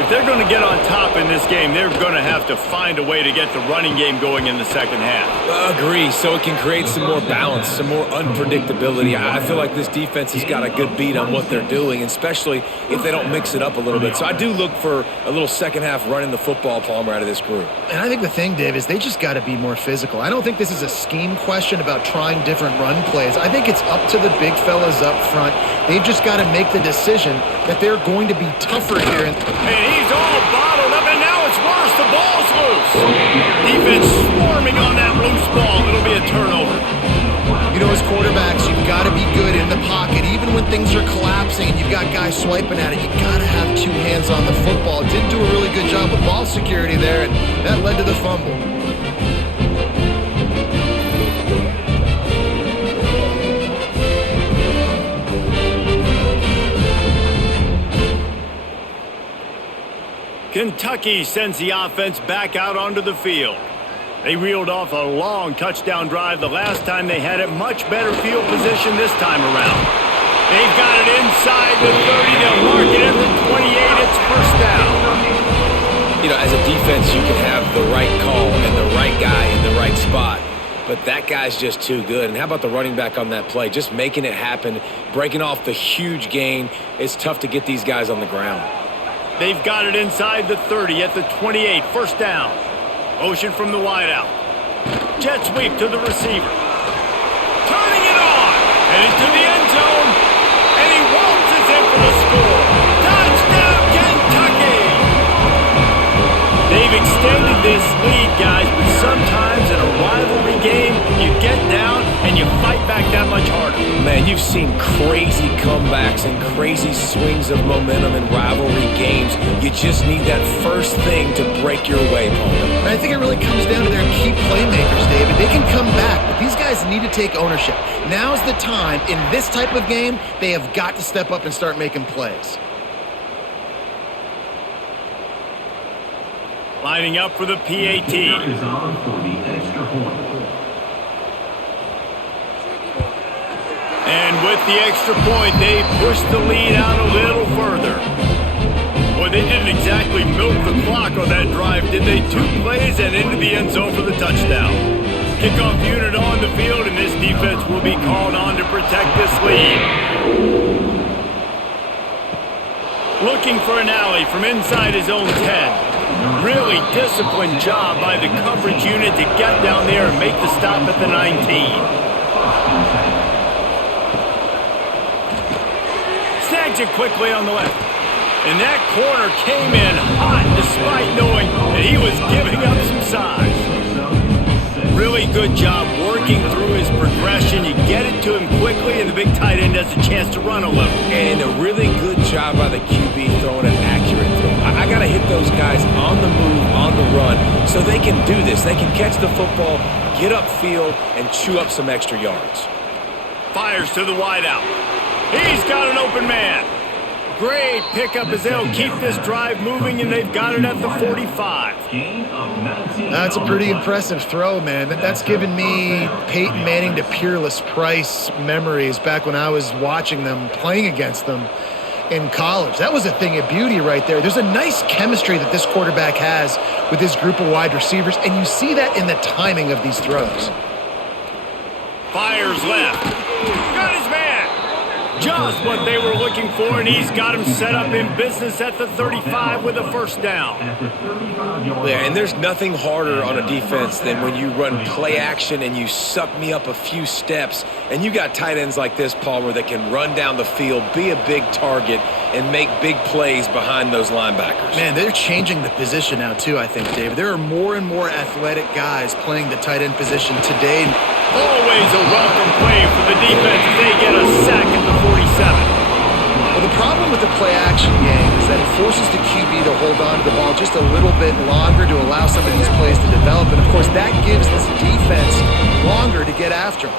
If they're going to get on top in this game, they're going to have to find a way to get the running game going in the second half. Agree, so it can create some more balance, some more unpredictability. I feel like this defense has got a good beat on what they're doing, especially if they don't mix it up a little bit. So I do look for a little second half running the football, Palmer, out of this group. And I think the thing, Dave, is they just got to be more physical. I don't think this is a scheme question about trying different run plays. I think it's up to the big fellas up front. They've just got to make the decision that they're going to be tougher here. And he's all bottled up, and now it's worse. The ball's loose. Defense swarming on that loose ball. It'll be a turnover. You know, as quarterbacks, you've got to be good in the pocket. Even when things are collapsing and you've got guys swiping at it, you've got to have two hands on the football. Didn't do a really good job with ball security there, and that led to the fumble. Kentucky sends the offense back out onto the field. They reeled off a long touchdown drive the last time they had it. Much better field position this time around. They've got it inside the 30. They'll mark it at the 28. It's first down. You know, as a defense, you can have the right call and the right guy in the right spot. But that guy's just too good. And how about the running back on that play? Just making it happen, breaking off the huge gain. It's tough to get these guys on the ground. They've got it inside the 30 at the 28. First down. Motion from the wideout. Jet sweep to the receiver. Turning it on. And into the end zone. And he waltzes in for the score. Touchdown, Kentucky! They've extended this lead, guys, but sometimes in a rivalry game, you get down and you fight back that much harder. Man, you've seen crazy comebacks and crazy swings of momentum in rivalry games. You just need that first thing to break your way, Palmer. I think it really comes down to their key playmakers, David. They can come back, but these guys need to take ownership. Now's the time. In this type of game, they have got to step up and start making plays. Lining up for the PAT. Is on for the extra point. And with the extra point, they push the lead out a little further. Boy, they didn't exactly milk the clock on that drive, did they? 2 plays and into the end zone for the touchdown. Kickoff unit on the field, and this defense will be called on to protect this lead. Looking for an alley from inside his own 10. Really disciplined job by the coverage unit to get down there and make the stop at the 19. snags it quickly on the left. And that corner came in hot despite knowing that he was giving up some size. Really good job working through his progression. You get it to him quickly, and the big tight end has a chance to run a little. And a really good job by the QB throwing an accurate throw. I got to hit those guys on the move, on the run, so they can do this. They can catch the football, get upfield, and chew up some extra yards. Fires to the wideout. He's got an open man. Great pickup as they'll keep this drive moving, and they've got it at the 45. That's a pretty impressive throw, man. That's given me Peyton Manning to Peerless Price memories back when I was watching them, playing against them in college. That was a thing of beauty right there. There's a nice chemistry that this quarterback has with his group of wide receivers, and you see that in the timing of these throws. Fires left. Got his man. Just what they were looking for, and he's got him set up in business at the 35 with a first down. Yeah, and there's nothing harder on a defense than when you run play action and you suck me up a few steps, and you got tight ends like this, Palmer, that can run down the field, be a big target, and make big plays behind those linebackers. Man, they're changing the position now, too, I think, David. There are more and more athletic guys playing the tight end position today. Always a welcome play for the defense as they get a sack at the 47. Well, the problem with the play-action game is that it forces the QB to hold on to the ball just a little bit longer to allow some of these plays to develop. And, of course, that gives this defense longer to get after them.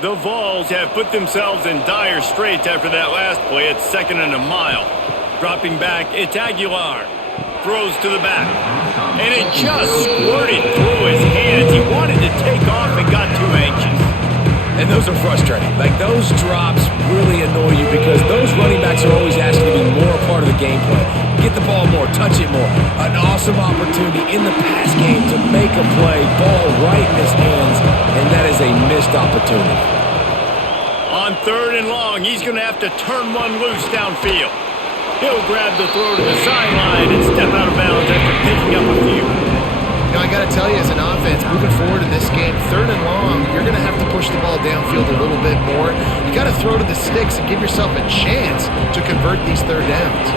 The Vols have put themselves in dire straits after that last play. It's 2nd and a mile. Dropping back, it's Aguilar. Throws to the back. And it just squirted through his hands. He wanted to take off and got too anxious. And those are frustrating. Like, those drops really annoy you because those running backs are always asking to be more a part of the game plan. Get the ball more, touch it more. An awesome opportunity in the pass game to make a play, ball right in his hands, and that is a missed opportunity. On 3rd and long, he's going to have to turn one loose downfield. He'll grab the throw to the sideline and step out of bounds after picking up a few. You know, I got to tell you, as an offense, moving forward in this game, 3rd and long, you're going to have to push the ball downfield a little bit more. You got to throw to the sticks and give yourself a chance to convert these 3rd downs.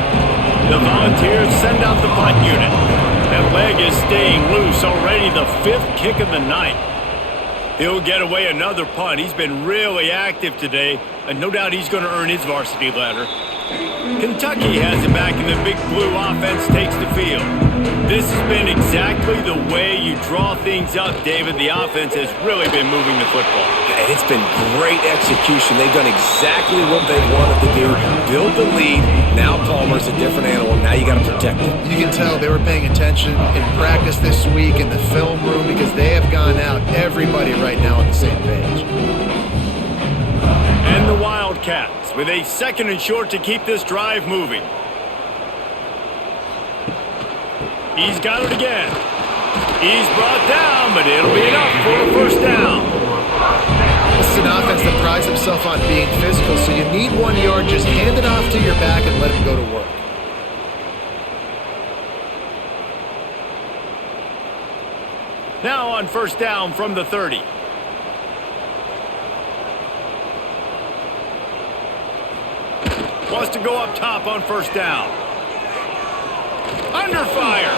The Volunteers send out the punt unit. That leg is staying loose already, the 5th kick of the night. He'll get away another punt. He's been really active today, and no doubt he's going to earn his varsity ladder. Kentucky has it back, and the Big Blue offense takes the field. This has been exactly the way you draw things up, David. The offense has really been moving the football. And it's been great execution. They've done exactly what they wanted to do. Build the lead. Now Palmer's a different animal. Now you got to protect him. You can tell they were paying attention in practice this week in the film room because they have gone out, everybody right now on the same page. And the Wildcats with a 2nd and short to keep this drive moving. He's got it again. He's brought down, but it'll be enough for a first down. This is an offense that prides himself on being physical, so you need 1 yard, just hand it off to your back and let him go to work. Now on first down from the 30. Wants to go up top on first down. Under fire.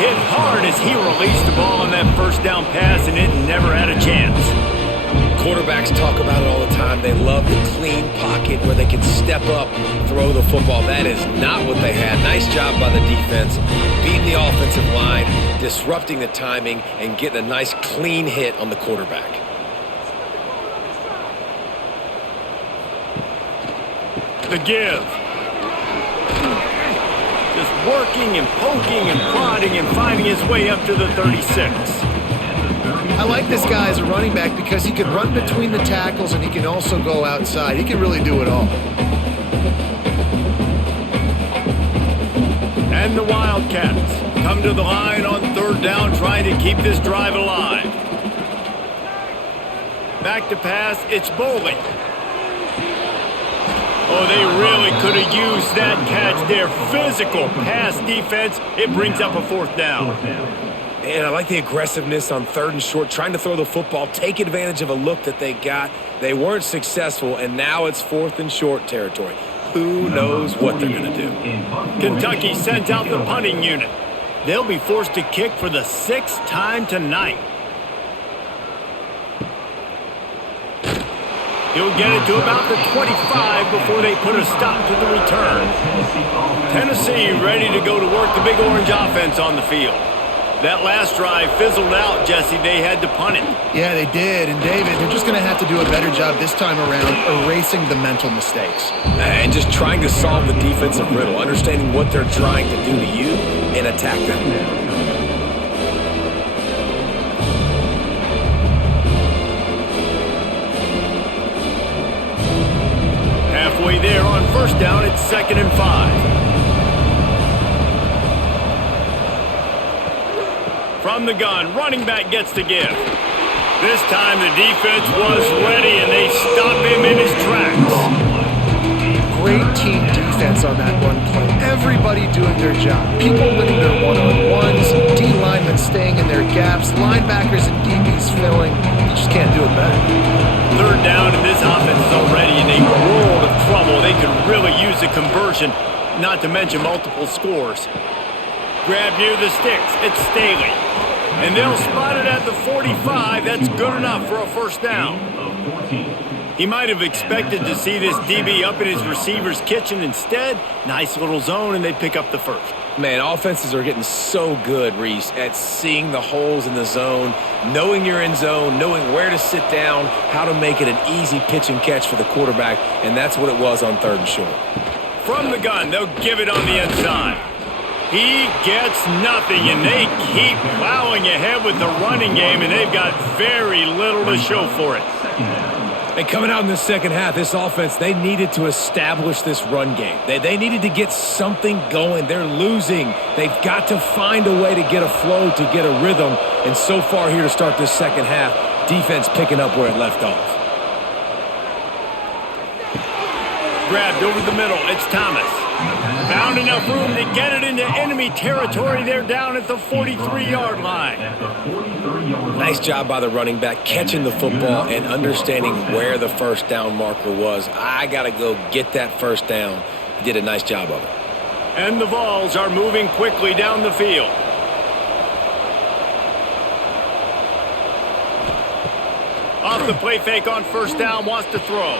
Hit hard as he released the ball on that first down pass, and it never had a chance. Quarterbacks talk about it all the time. They love the clean pocket where they can step up, throw the football. That is not what they had. Nice job by the defense, beating the offensive line, disrupting the timing, and getting a nice clean hit on the quarterback. The give. Just working and poking and prodding and finding his way up to the 36. I like this guy as a running back because he can run between the tackles and he can also go outside. He can really do it all. And the Wildcats come to the line on 3rd down, trying to keep this drive alive. Back to pass, it's Boley. Oh, they really could have used that catch there. Physical pass defense. It brings up a fourth down. And I like the aggressiveness on 3rd and short, trying to throw the football, take advantage of a look that they got. They weren't successful, and now it's 4th and short territory. Who knows what they're going to do? Kentucky sends out the punting unit. They'll be forced to kick for the 6th time tonight. He'll get it to about the 25 before they put a stop to the return. Tennessee ready to go to work the Big Orange offense on the field. That last drive fizzled out, Jesse. They had to punt it. Yeah, they did. And, David, they're just going to have to do a better job this time around erasing the mental mistakes. And just trying to solve the defensive riddle, understanding what they're trying to do to you and attack them. Halfway there on first down, it's 2nd and 5. From the gun, running back gets to give. This time the defense was ready and they stop him in his tracks. Great team defense on that run play. Everybody doing their job. People winning their one-on-ones, D-linemen staying in their gaps, linebackers and DBs filling. You just can't do it better. 3rd down, and this offense is already in a world of trouble. They could really use a conversion, not to mention multiple scores. Grab near the sticks. It's Staley. And they'll spot it at the 45. That's good enough for a first down. He might have expected to see this DB up in his receiver's kitchen. Instead, nice little zone, and they pick up the first. Man, offenses are getting so good, Reese, at seeing the holes in the zone, knowing you're in zone, knowing where to sit down, how to make it an easy pitch and catch for the quarterback, and that's what it was on 3rd and short. From the gun, they'll give it on the inside. He gets nothing, and they keep plowing ahead with the running game, and they've got very little to show for it. And coming out in the second half, this offense, they needed to establish this run game. They needed to get something going. They're losing. They've got to find a way to get a flow, to get a rhythm. And so far here to start this second half, defense picking up where it left off. Grabbed over the middle. It's Thomas. Found enough room to get it into enemy territory. They're down at the 43-yard line. Nice job by the running back, catching the football and understanding where the first down marker was. I got to go get that first down. He did a nice job of it. And the Vols are moving quickly down the field. Off the play fake on first down, wants to throw.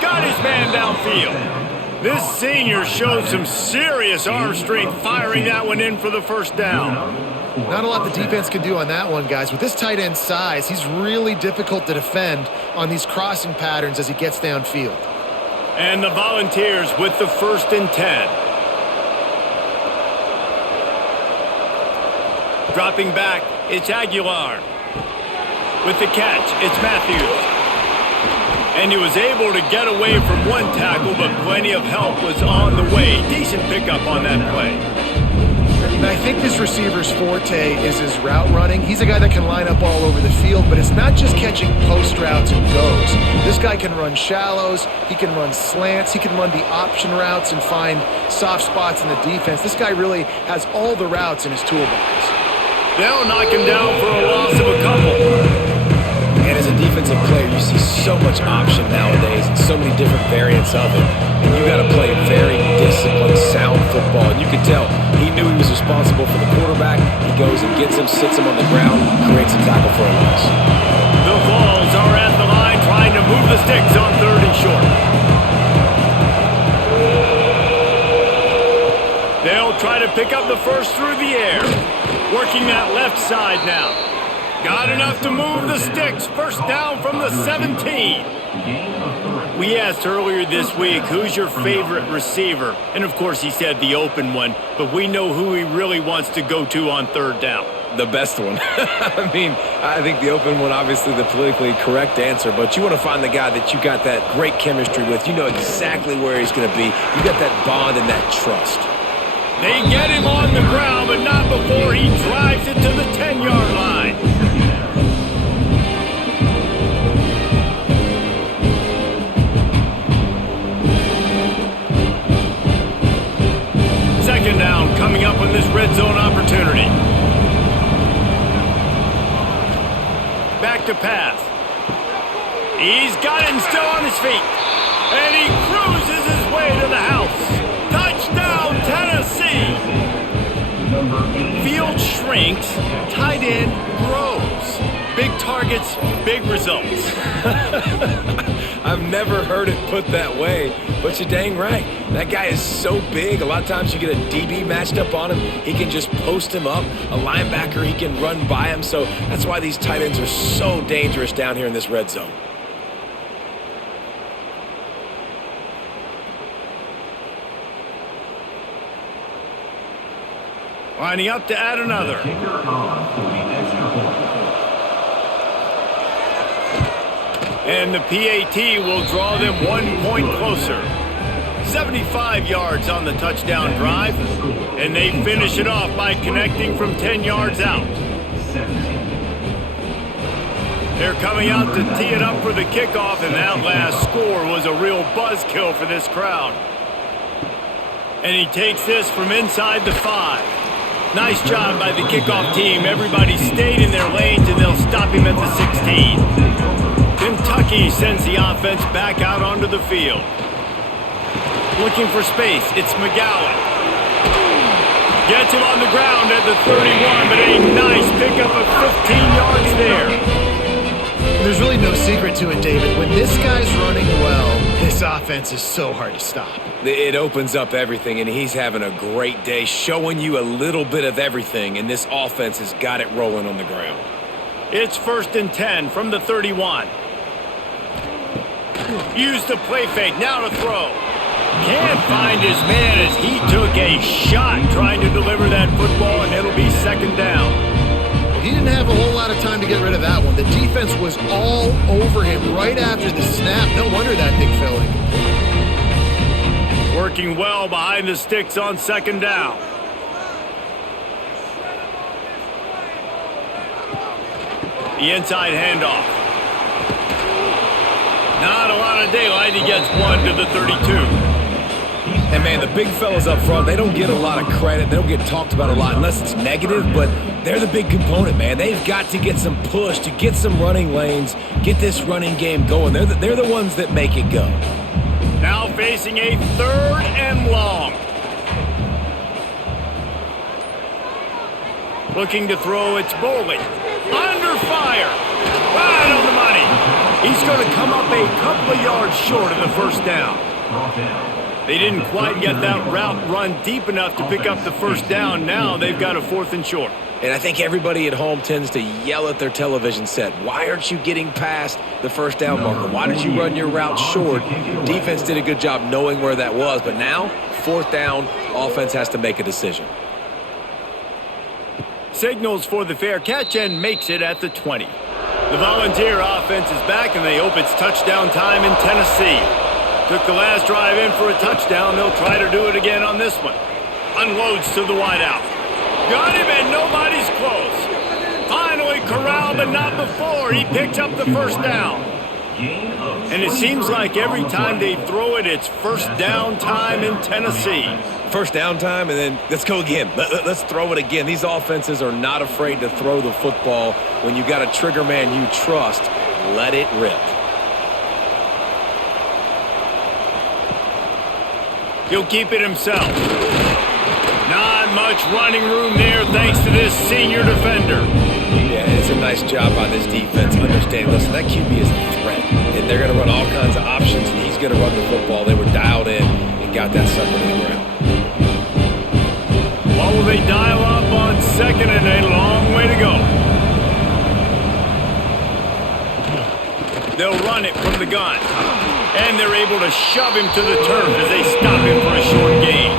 Got his man downfield. This senior showed some serious arm strength firing that one in for the first down. Not a lot the defense can do on that one, guys. With this tight end size, he's really difficult to defend on these crossing patterns as he gets downfield. And the Volunteers with the 1st and 10. Dropping back, it's Aguilar. With the catch, it's Matthews. And he was able to get away from one tackle, but plenty of help was on the way. Decent pickup on that play. And I think this receiver's forte is his route running. He's a guy that can line up all over the field, but it's not just catching post routes and goes. This guy can run shallows, he can run slants, he can run the option routes and find soft spots in the defense. This guy really has all the routes in his toolbox. They'll knock him down for a loss of a couple. And as a defensive player, you see so much option nowadays and so many different variants of it. And you got to play very disciplined, sound football. And you can tell he knew he was responsible for the quarterback. He goes and gets him, sits him on the ground, creates a tackle for a loss. The Vols are at the line trying to move the sticks on 3rd and short. They'll try to pick up the first through the air. Working that left side now. Got enough to move the sticks. First down from the 17. We asked earlier this week, who's your favorite receiver? And of course he said the open one, but we know who he really wants to go to on 3rd down. The best one. I mean, I think the open one, obviously the politically correct answer, but you want to find the guy that you got that great chemistry with. You know exactly where he's going to be. You got that bond and that trust. They get him on the ground, but not before he drives it to the 10-yard line. to pass. He's got it and still on his feet. And he cruises his way to the house. Touchdown, Tennessee! Field shrinks, tight end grows. Big targets, big results. I've never heard it put that way, but you're dang right. That guy is so big, a lot of times you get a DB matched up on him. He can just post him up. A linebacker, he can run by him. So that's why these tight ends are so dangerous down here in this red zone. Lining up to add another. Kicker on for the extra point. And the PAT will draw them 1 point closer. 75 yards on the touchdown drive, and they finish it off by connecting from 10 yards out. 17. They're coming out to tee it up for the kickoff, and that last score was a real buzzkill for this crowd. And he takes this from inside the 5. Nice job by the kickoff team. Everybody stayed in their lanes, and they'll stop him at the 16. Kentucky sends the offense back out onto the field. Looking for space, it's McGowan. Gets him on the ground at the 31, but a nice pickup of 15 yards there. There's really no secret to it, David. When this guy's running well, this offense is so hard to stop. It opens up everything, and he's having a great day, showing you a little bit of everything, and this offense has got it rolling on the ground. It's 1st and 10 from the 31. Use the play fake, now to throw. Can't find his man as he took a shot trying to deliver that football, and it'll be 2nd down. He didn't have a whole lot of time to get rid of that one. The defense was all over him right after the snap. No wonder that thing fell incomplete. Working well behind the sticks on 2nd down. The inside handoff. Not a lot of daylight. He gets 1 to the 32. And, man, the big fellas up front, they don't get a lot of credit. They don't get talked about a lot unless it's negative, but they're the big component, man. They've got to get some push, to get some running lanes, get this running game going. They're the ones that make it go. Now facing a 3rd and long. Looking to throw, it's Boley. Under fire. Right on the money. He's going to come up a couple of yards short of the 1st down. Brought down. They didn't quite get that route run deep enough to pick up the 1st down. Now they've got a 4th and short. And I think everybody at home tends to yell at their television set, why aren't you getting past the 1st down marker? Why did you run your route short? Defense did a good job knowing where that was, but now, 4th down, offense has to make a decision. Signals for the fair catch and makes it at the 20. The Volunteer offense is back, and they hope it's touchdown time in Tennessee. Took the last drive in for a touchdown. They'll try to do it again on this one. Unloads to the wideout. Got him, and nobody's close. Finally corralled, but not before. He picks up the 1st down. And it seems like every time they throw it, it's 1st down time in Tennessee. 1st down time, and then let's go again. Let's throw it again. These offenses are not afraid to throw the football. When you got a trigger man you trust, let it rip. He'll keep it himself. Not much running room there thanks to this senior defender. Yeah, it's a nice job by this defense understanding, listen, that QB is a threat. And they're going to run all kinds of options, and he's going to run the football. They were dialed in and got that sucker to the ground. What will they dial up on 2nd and a long way to go? They'll run it from the gun. And they're able to shove him to the turf as they stop him for a short gain.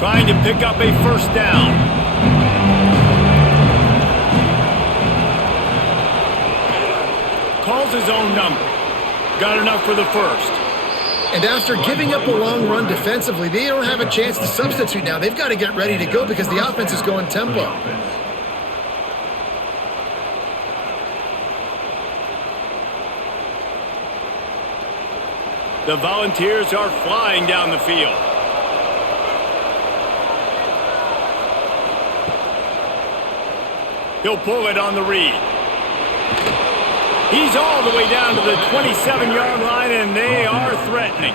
Trying to pick up a 1st down. Calls his own number. Got enough for the 1st. And after giving up a long run defensively, they don't have a chance to substitute now. They've got to get ready to go because the offense is going tempo. The Volunteers are flying down the field. He'll pull it on the read. He's all the way down to the 27-yard line, and they are threatening.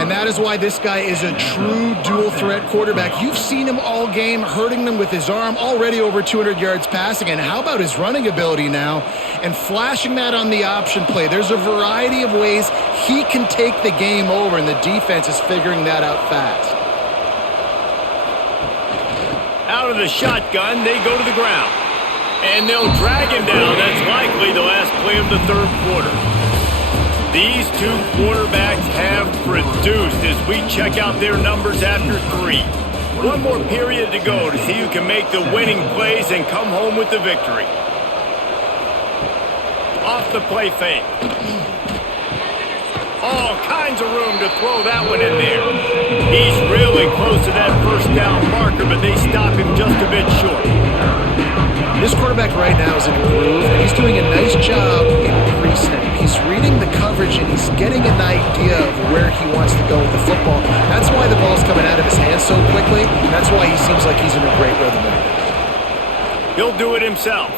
And that is why this guy is a true dual-threat quarterback. You've seen him all game, hurting them with his arm, already over 200 yards passing. And how about his running ability now? And flashing that on the option play. There's a variety of ways he can take the game over, and the defense is figuring that out fast. Out of the shotgun, they go to the ground. And they'll drag him down. That's likely the last play of the third quarter. These two quarterbacks have produced as we check out their numbers after 3. One more period to go to see who can make the winning plays and come home with the victory. Off the play fake. All kinds of room to throw that one in there. He's really close to that first down marker, but they stop him just a bit short. This quarterback right now is in a groove, and he's doing a nice job in pre-snap. He's reading the coverage, and he's getting an idea of where he wants to go with the football. That's why the ball's coming out of his hands so quickly. That's why he seems like he's in a great rhythm right now. He'll do it himself.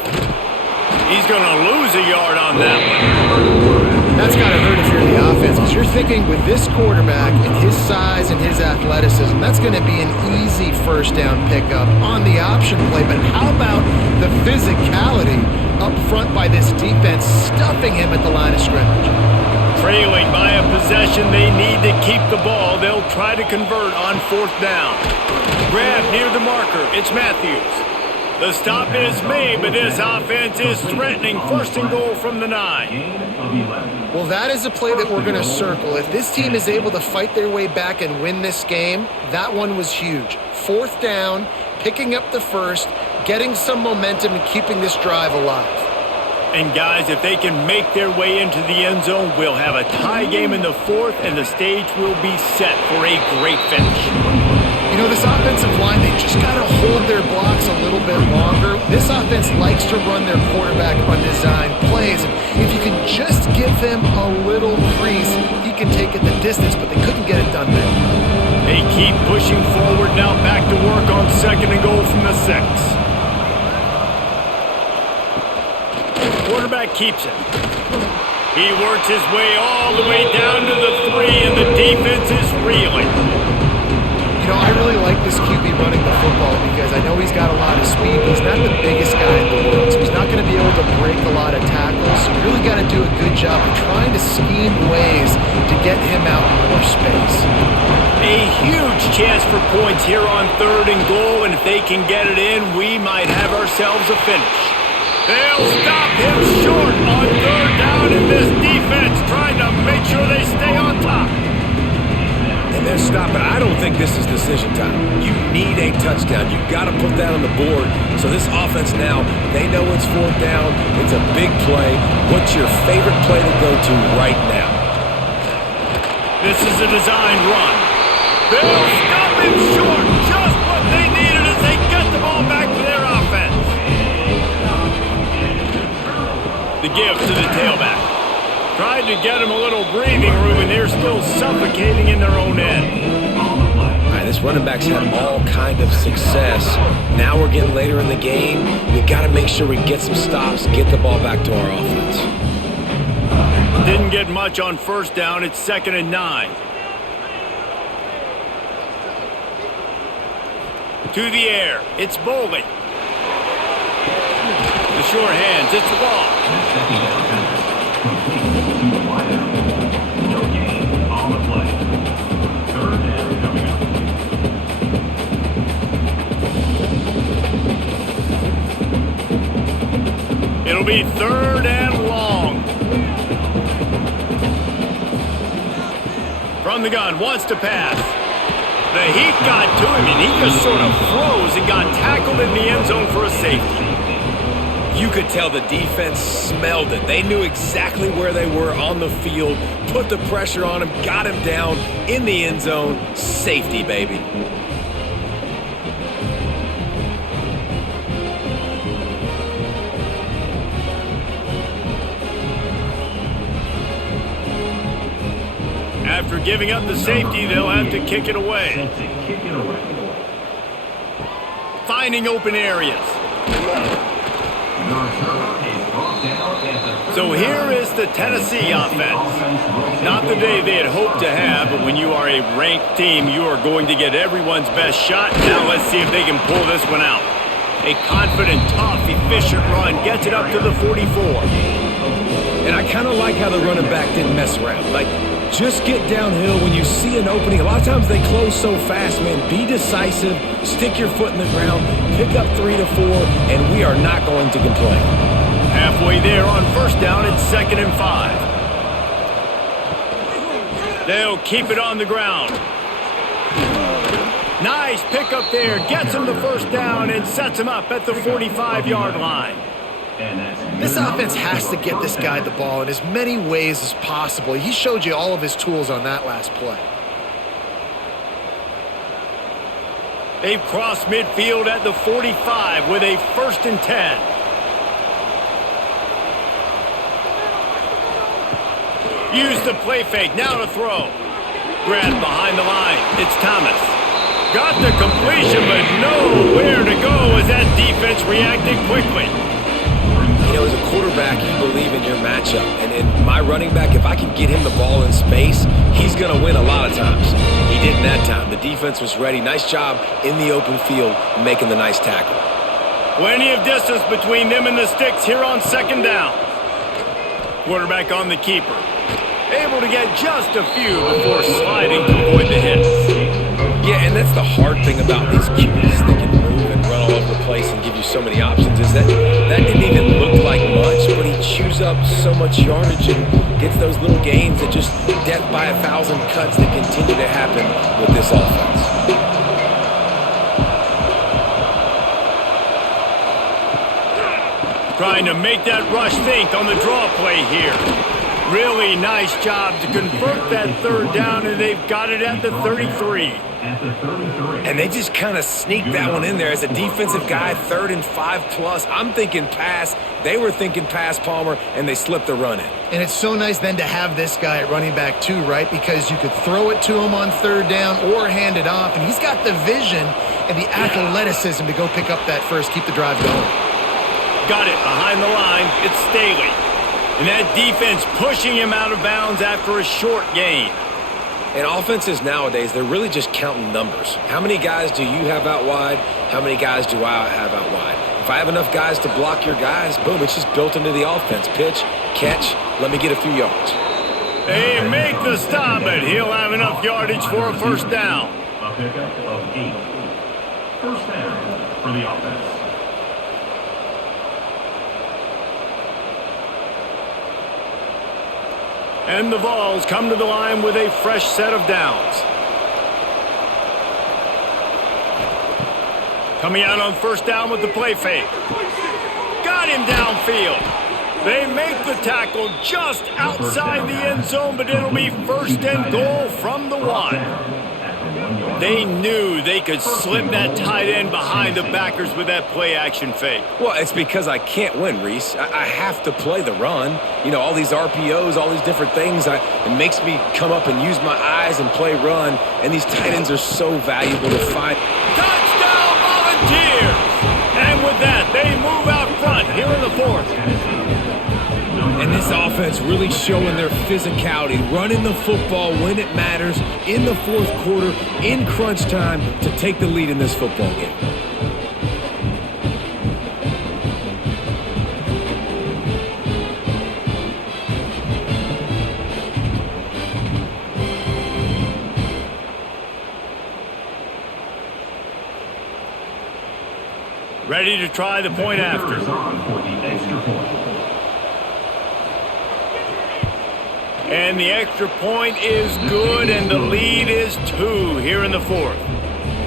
He's going to lose a yard on that one. That's got to hurt if you're the offense, because you're thinking with this quarterback and his size and his athleticism, that's going to be an easy first down pickup on the option play. But how about the physicality up front by this defense, stuffing him at the line of scrimmage? Trailing by a possession, they need to keep the ball. They'll try to convert on fourth down. Grab near the marker. It's Matthews. The stop is made, but this offense is threatening. First and goal from the 9. Well, that is a play that we're going to circle. If this team is able to fight their way back and win this game, that one was huge. Fourth down, picking up the first, getting some momentum and keeping this drive alive. And guys, if they can make their way into the end zone, we'll have a tie game in the fourth, and the stage will be set for a great finish. You know, this offensive line, they just got to hold their blocks a little bit longer. This offense likes to run their quarterback on design plays. And if you can just give him a little crease, he can take it the distance, but they couldn't get it done there. They keep pushing forward now, back to work on second and goal from the 6. Quarterback keeps it. He works his way all the way down to the 3, and the defense is reeling. You know, I really like this QB running the football because I know he's got a lot of speed, but he's not the biggest guy in the world, so he's not going to be able to break a lot of tackles. So you really got to do a good job of trying to scheme ways to get him out in more space. A huge chance for points here on third and goal, and if they can get it in, we might have ourselves a finish. They'll stop him short on third down, in this defense trying to make sure they stay on top. And they're stopping. I don't think this is decision time. You need a touchdown. You've got to put that on the board. So this offense now, they know it's fourth down. It's a big play. What's your favorite play to go to right now? This is a design run. They'll stop him short. Just what they needed as they get the ball back to their offense. The give to the tailback. Tried to get him a little breathing room, and they're still suffocating in their own end. All right, this running back's had all kind of success. Now we're getting later in the game. We got to make sure we get some stops, get the ball back to our offense. Didn't get much on first down. It's 2nd and 9. To the air. It's Boley. The short hands. It's the ball. It'll be 3rd and long. From the gun, wants to pass. The heat got to him, and he just sort of froze and got tackled in the end zone for a safety. You could tell the defense smelled it. They knew exactly where they were on the field, put the pressure on him, got him down in the end zone. Safety, baby. After giving up the safety, they'll have to kick it away. Finding open areas. So here is the Tennessee offense. Not the day they had hoped to have, but when you are a ranked team, you are going to get everyone's best shot. Now let's see if they can pull this one out. A confident, tough, efficient run gets it up to the 44. And I kind of like how the running back didn't mess around. Like, just get downhill when you see an opening. A lot of times they close so fast, man. Be decisive, stick your foot in the ground, pick up 3 to 4, and we are not going to complain. Halfway there on first down, it's 2nd and 5. They'll keep it on the ground. Nice pickup there, gets him the first down and sets him up at the 45-yard line. This offense has to get this guy the ball in as many ways as possible. He showed you all of his tools on that last play. They've crossed midfield at the 45 with a 1st and 10. Use the play fake, now to throw. Grabbed behind the line, it's Thomas. Got the completion, but nowhere to go as that defense reacted quickly. You know, as a quarterback, you believe in your matchup. And in my running back, if I can get him the ball in space, he's going to win a lot of times. He didn't that time. The defense was ready. Nice job in the open field making the nice tackle. Plenty of distance between them and the sticks here on 2nd down. Quarterback on the keeper. Able to get just a few before sliding to avoid the hits. Yeah, and that's the hard thing about these QBs. They can move and run all over the place and give you so many options. Is that didn't even look like much, but he chews up so much yardage and gets those little gains that just death by 1,000 cuts that continue to happen with this offense. Trying to make that rush think on the draw play here. Really nice job to convert that 3rd down, and they've got it at the 33. And they just kind of sneaked that one in there as a defensive guy, 3rd and 5 plus. I'm thinking pass. They were thinking pass, Palmer, and they slipped the run in. And it's so nice then to have this guy at running back too, right? Because you could throw it to him on 3rd down or hand it off, and he's got the vision and the athleticism to go pick up that first, keep the drive going. Got it behind the line. It's Staley. And that defense pushing him out of bounds after a short gain. And offenses nowadays, they're really just counting numbers. How many guys do you have out wide? How many guys do I have out wide? If I have enough guys to block your guys, boom, it's just built into the offense. Pitch, catch, let me get a few yards. They make the stop, but he'll have enough yardage for a 1st down. A pickup of 8. 1st down for the offense. And the Vols come to the line with a fresh set of downs. Coming out on 1st down with the play fake. Got him downfield. They make the tackle just outside the end zone, but it'll be 1st and goal from the 1. They knew they could slip that tight end behind the backers with that play-action fake. Well, it's because I can't win, Reese. I have to play the run. You know, all these RPOs, all these different things. It makes me come up and use my eyes and play run, and these tight ends are so valuable to find. Touchdown, Volunteers! And with that, they move out front here in the 4th. And this offense really showing their physicality, running the football when it matters, in the 4th quarter, in crunch time, to take the lead in this football game. Ready to try the point after. And the extra point is good, and the lead is 2 here in the 4th.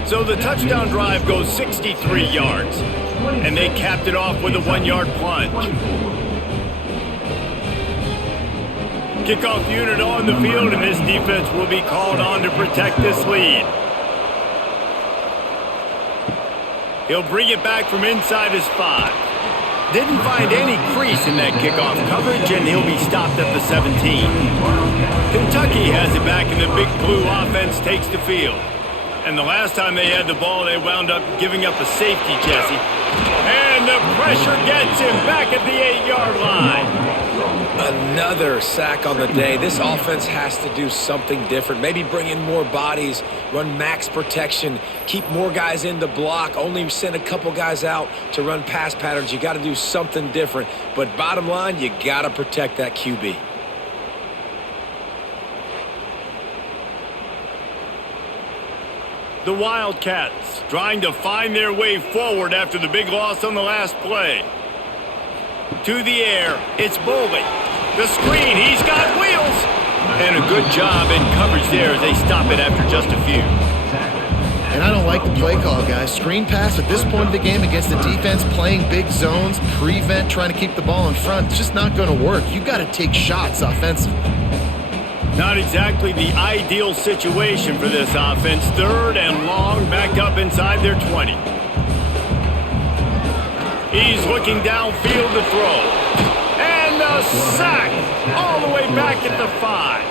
So the touchdown drive goes 63 yards, and they capped it off with a 1-yard plunge. Kickoff unit on the field, and this defense will be called on to protect this lead. He'll bring it back from inside his 5. Didn't find any crease in that kickoff coverage, and he'll be stopped at the 17. Kentucky has it back, and the Big Blue offense takes the field. And the last time they had the ball, they wound up giving up a safety, Jesse. And the pressure gets him back at the 8-yard line. Another sack on the day. This offense has to do something different. Maybe bring in more bodies, run max protection, keep more guys in the block, only send a couple guys out to run pass patterns. You got to do something different. But bottom line, you got to protect that QB. The Wildcats trying to find their way forward after the big loss on the last play. To the air, it's Boley. The screen, he's got wheels. And a good job in coverage there as they stop it after just a few. And I don't like the play call, guys. Screen pass at this point of the game against the defense playing big zones, prevent, trying to keep the ball in front. It's just not going to work. You got to take shots offensively. Not exactly the ideal situation for this offense. 3rd and long, back up inside their 20. He's looking downfield to throw. And a sack all the way back at the 5.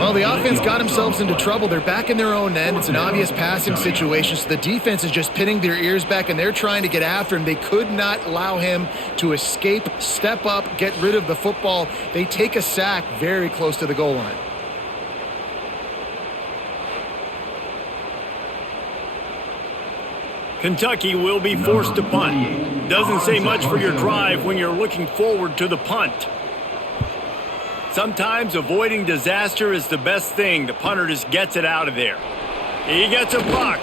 Well, the offense got themselves into trouble. They're back in their own end. It's an obvious passing situation, so the defense is just pinning their ears back, and they're trying to get after him. They could not allow him to escape, step up, get rid of the football. They take a sack very close to the goal line. Kentucky will be forced to punt. Doesn't say much for your drive when you're looking forward to the punt. Sometimes avoiding disaster is the best thing. The punter just gets it out of there. He gets a block.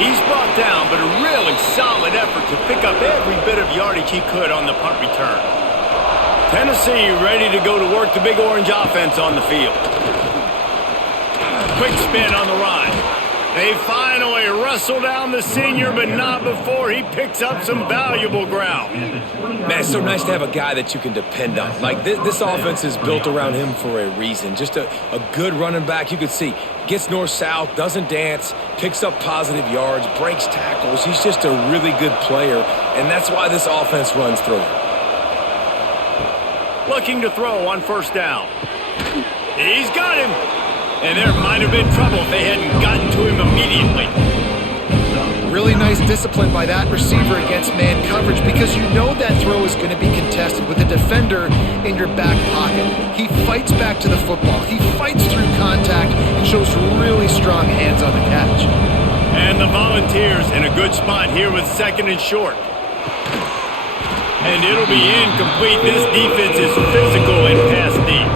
He's brought down, but a really solid effort to pick up every bit of yardage he could on the punt return. Tennessee ready to go to work the Big Orange offense on the field. Quick spin on the run. They finally wrestle down the senior, but not before he picks up some valuable ground. Man, it's so nice to have a guy that you can depend on. Like, this offense is built around him for a reason. Just a good running back. You could see, gets north-south, doesn't dance, picks up positive yards, breaks tackles. He's just a really good player, and that's why this offense runs through him. Looking to throw on 1st down. He's got him. And there might have been trouble if they hadn't gotten to him immediately. Really nice discipline by that receiver against man coverage, because you know that throw is going to be contested with a defender in your back pocket. He fights back to the football. He fights through contact and shows really strong hands on the catch. And the Volunteers in a good spot here with 2nd and short. And it'll be incomplete. This defense is physical and pass deep.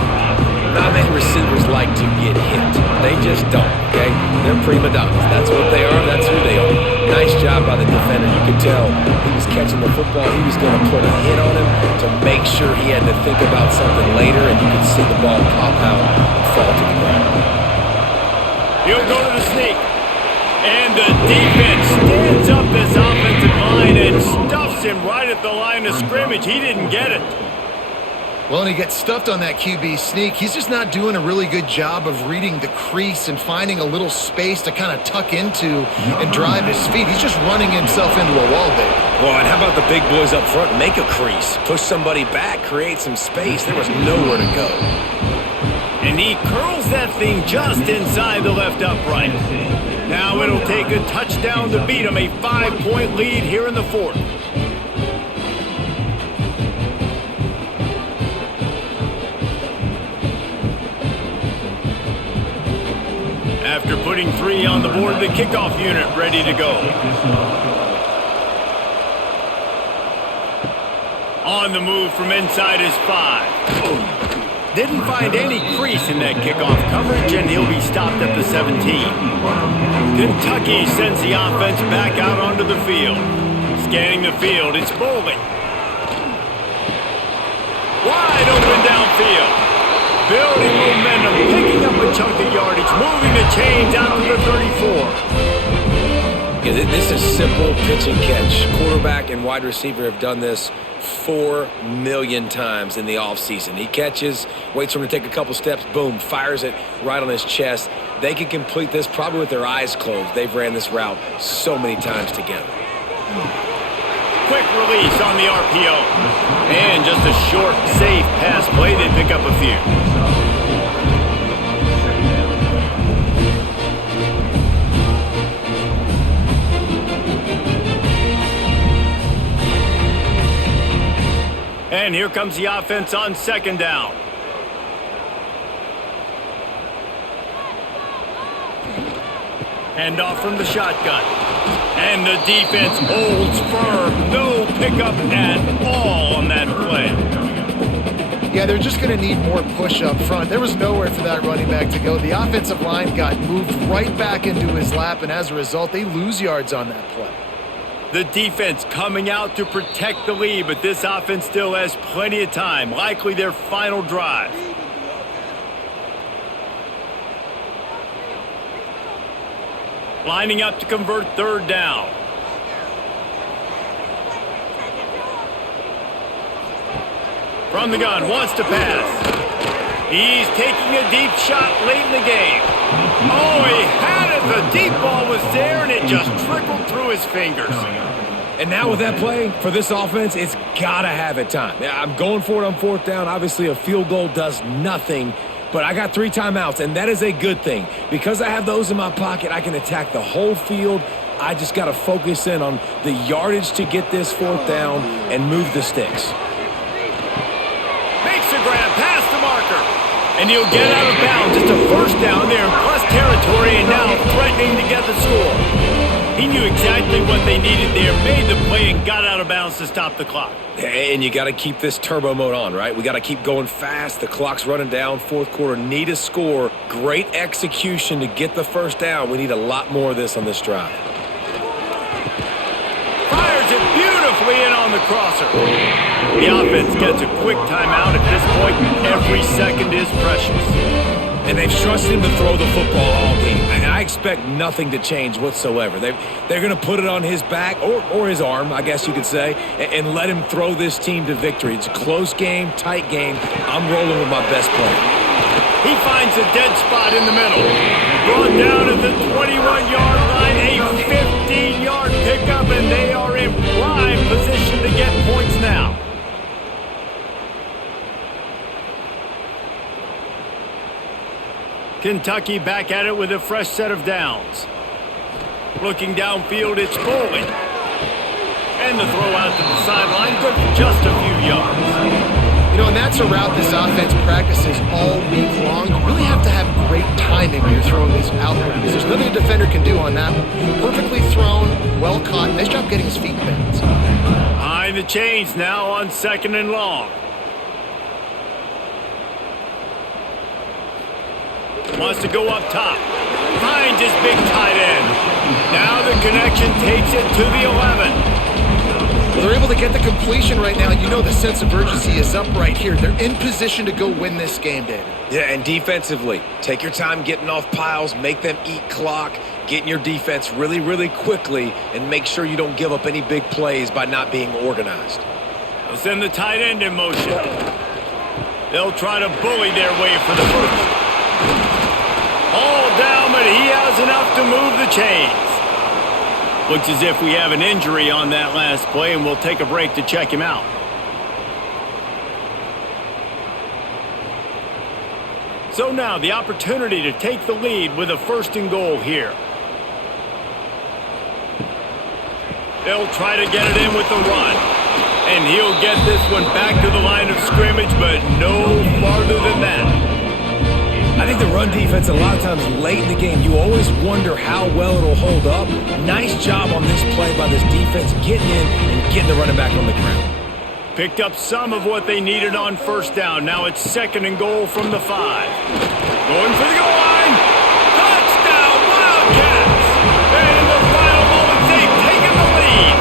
Not many receivers like to get hit. They just don't, okay? They're prima donnas. That's what they are. That's who they are. Nice job by the defender. You could tell he was catching the football. He was going to put a hit on him to make sure he had to think about something later, and you could see the ball pop out and fall to the ground. He'll go to the sneak. And the defense stands up this offensive line and stuffs him right at the line of scrimmage. He didn't get it. Well, and he gets stuffed on that QB sneak. He's just not doing a really good job of reading the crease and finding a little space to kind of tuck into and drive his feet. He's just running himself into a wall there. Well, and how about the big boys up front? Make a crease. Push somebody back. Create some space. There was nowhere to go. And he curls that thing just inside the left upright. Now it'll take a touchdown to beat him. A 5-point lead here in the 4th. After putting 3 on the board, the kickoff unit ready to go. On the move from inside his 5. Didn't find any crease in that kickoff coverage, and he'll be stopped at the 17. Kentucky sends the offense back out onto the field. Scanning the field, it's Boley. Wide open downfield. Building momentum, picking up a chunk of yardage, moving the chains out to the 34. Yeah, this is simple pitch and catch. Quarterback and wide receiver have done this 4 million times in the offseason. He catches, waits for him to take a couple steps, boom, fires it right on his chest. They can complete this probably with their eyes closed. They've ran this route so many times together. quick release on the RPO. And just a short, safe pass play. They pick up a few. And here comes the offense on second down. Hand off from the shotgun. And the defense holds firm. No pickup at all on that play. Yeah, they're just going to need more push up front. There was nowhere for that running back to go. The offensive line got moved right back into his lap, and as a result, they lose yards on that play. The defense coming out to protect the lead, but this offense still has plenty of time. Likely their final drive. Lining up to convert third down. From the gun, wants to pass. He's taking a deep shot late in the game. Oh, he had it. The deep ball was there, and it just trickled through his fingers. And now with that play, for this offense, it's got to have it time. Yeah, I'm going for it on fourth down. Obviously, a field goal does nothing, but I got 3 timeouts, and that is a good thing. Because I have those in my pocket, I can attack the whole field. I just got to focus in on the yardage to get this fourth down and move the sticks. Makes a grab past the marker. And he'll get out of bounds. It's a first down there in plus territory, and now threatening to get the score. He knew exactly what they needed there, made the play, and got out of bounds to stop the clock. And you got to keep this turbo mode on, right? We got to keep going fast. The clock's running down. Fourth quarter, need a score. Great execution to get the first down. We need a lot more of this on this drive. Fires it beautifully in on the crosser. The offense gets a quick timeout at this point. Every second is precious. And they've trusted him to throw the football all game. And I expect nothing to change whatsoever. They're going to put it on his back, or his arm, I guess you could say, and let him throw this team to victory. It's a close game, tight game. I'm rolling with my best player. He finds a dead spot in the middle. Brought down at the 21-yard line, a 15-yard pickup, and they are in prime position to get points now. Kentucky back at it with a fresh set of downs. Looking downfield, it's Foley. And the throw out to the sideline, good for just a few yards. You know, and that's a route this offense practices all week long. You really have to have great timing when you're throwing these outward, because there's nothing a defender can do on that one. Perfectly thrown, well caught. Nice job getting his feet bent. Behind the chains now on second and long. Wants to go up top. Finds his big tight end. Now the connection takes it to the 11. Well, they're able to get the completion right now. You know the sense of urgency is up right here. They're in position to go win this game, David. Yeah, and defensively, take your time getting off piles, make them eat clock, get in your defense really, really quickly, and make sure you don't give up any big plays by not being organized. They'll send the tight end in motion. They'll try to bully their way for the first. All down, but he has enough to move the chains. Looks as if we have an injury on that last play, and we'll take a break to check him out. So now the opportunity to take the lead with a first and goal here. They'll try to get it in with the run. And he'll get this one back to the line of scrimmage, but no farther than that. I think the run defense, a lot of times late in the game, you always wonder how well it'll hold up. Nice job on this play by this defense, getting in and getting the running back on the ground. Picked up some of what they needed on first down. Now it's second and goal from the 5. Going for the goal line. Touchdown, Wildcats! And in the final moments, they've taken the lead.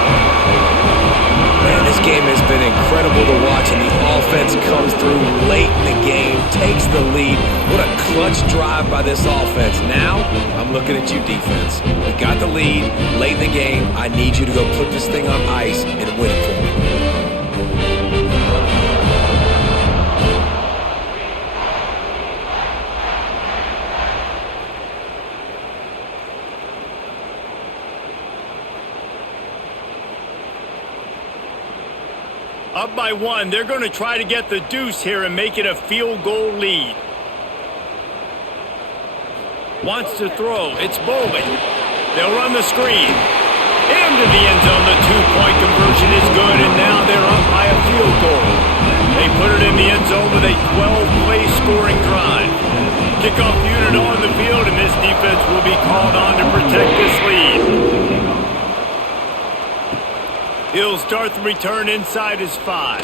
Man, this game has been incredible to watch, and the offense comes through late in the game, takes the lead. What a clutch drive by this offense. Now, I'm looking at you, defense. We got the lead late in the game. I need you to go put this thing on ice and win it for me. Up by 1. They're going to try to get the deuce here and make it a field goal lead. Wants to throw. It's Boley. They'll run the screen. Into the end zone. The two-point conversion is good, and now they're up by a field goal. They put it in the end zone with a 12-play scoring drive. Kickoff unit on the field, and this defense will be called on to protect this lead. He'll start the return inside his 5.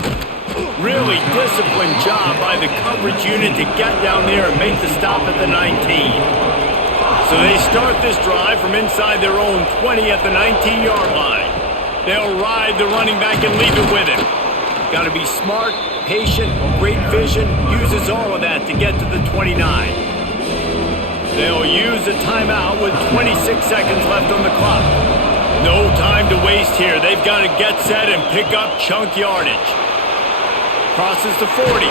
Really disciplined job by the coverage unit to get down there and make the stop at the 19. So they start this drive from inside their own 20 at the 19-yard line. They'll ride the running back and leave it with him. Got to be smart, patient, great vision, uses all of that to get to the 29. They'll use a timeout with 26 seconds left on the clock. No time to waste here. They've got to get set and pick up chunk yardage. Crosses the 40.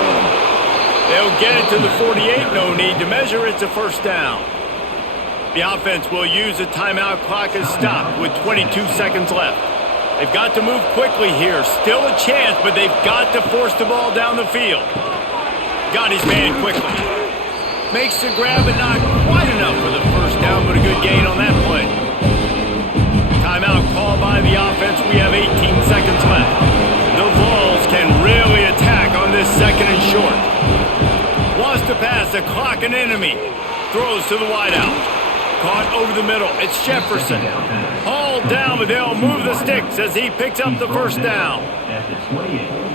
They'll get it to the 48. No need to measure. It's a first down. The offense will use a timeout. Clock is stopped with 22 seconds left. They've got to move quickly here. Still a chance, but they've got to force the ball down the field. Got his man quickly. Makes the grab, but not quite enough for the first down, but a good gain on that play. Timeout called by the offense. We have 18 seconds left. The Vols can really attack on this second and short. Wants to pass the clock an enemy. Throws to the wideout. Caught over the middle. It's Jefferson. Hauled down, but they'll move the sticks as he picks up the first down.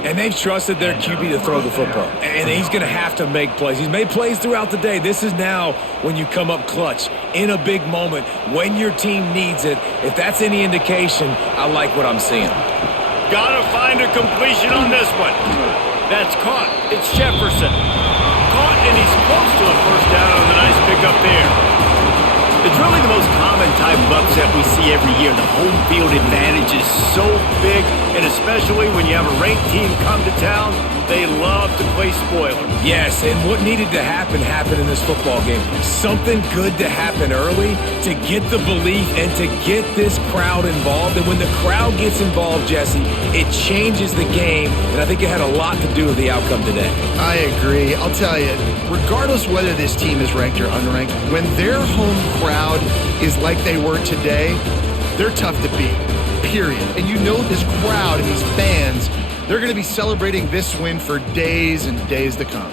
And they've trusted their QB to throw the football. And he's going to have to make plays. He's made plays throughout the day. This is now when you come up clutch in a big moment when your team needs it. If that's any indication, I like what I'm seeing. Got to find a completion on this one. That's caught. It's Jefferson. Caught, and he's close to a first down on the nice pickup there. It's really the most common type of upset we see every year. The home field advantage is so big, and especially when you have a ranked team come to town, they love to play spoiler. Yes, and what needed to happen happened in this football game. Something good to happen early to get the belief and to get this crowd involved. And when the crowd gets involved, Jesse, it changes the game, and I think it had a lot to do with the outcome today. I agree. I'll tell you, regardless whether this team is ranked or unranked, when their home crowd is like they were today, they're tough to beat, period. And you know this crowd and these fans, they're going to be celebrating this win for days and days to come.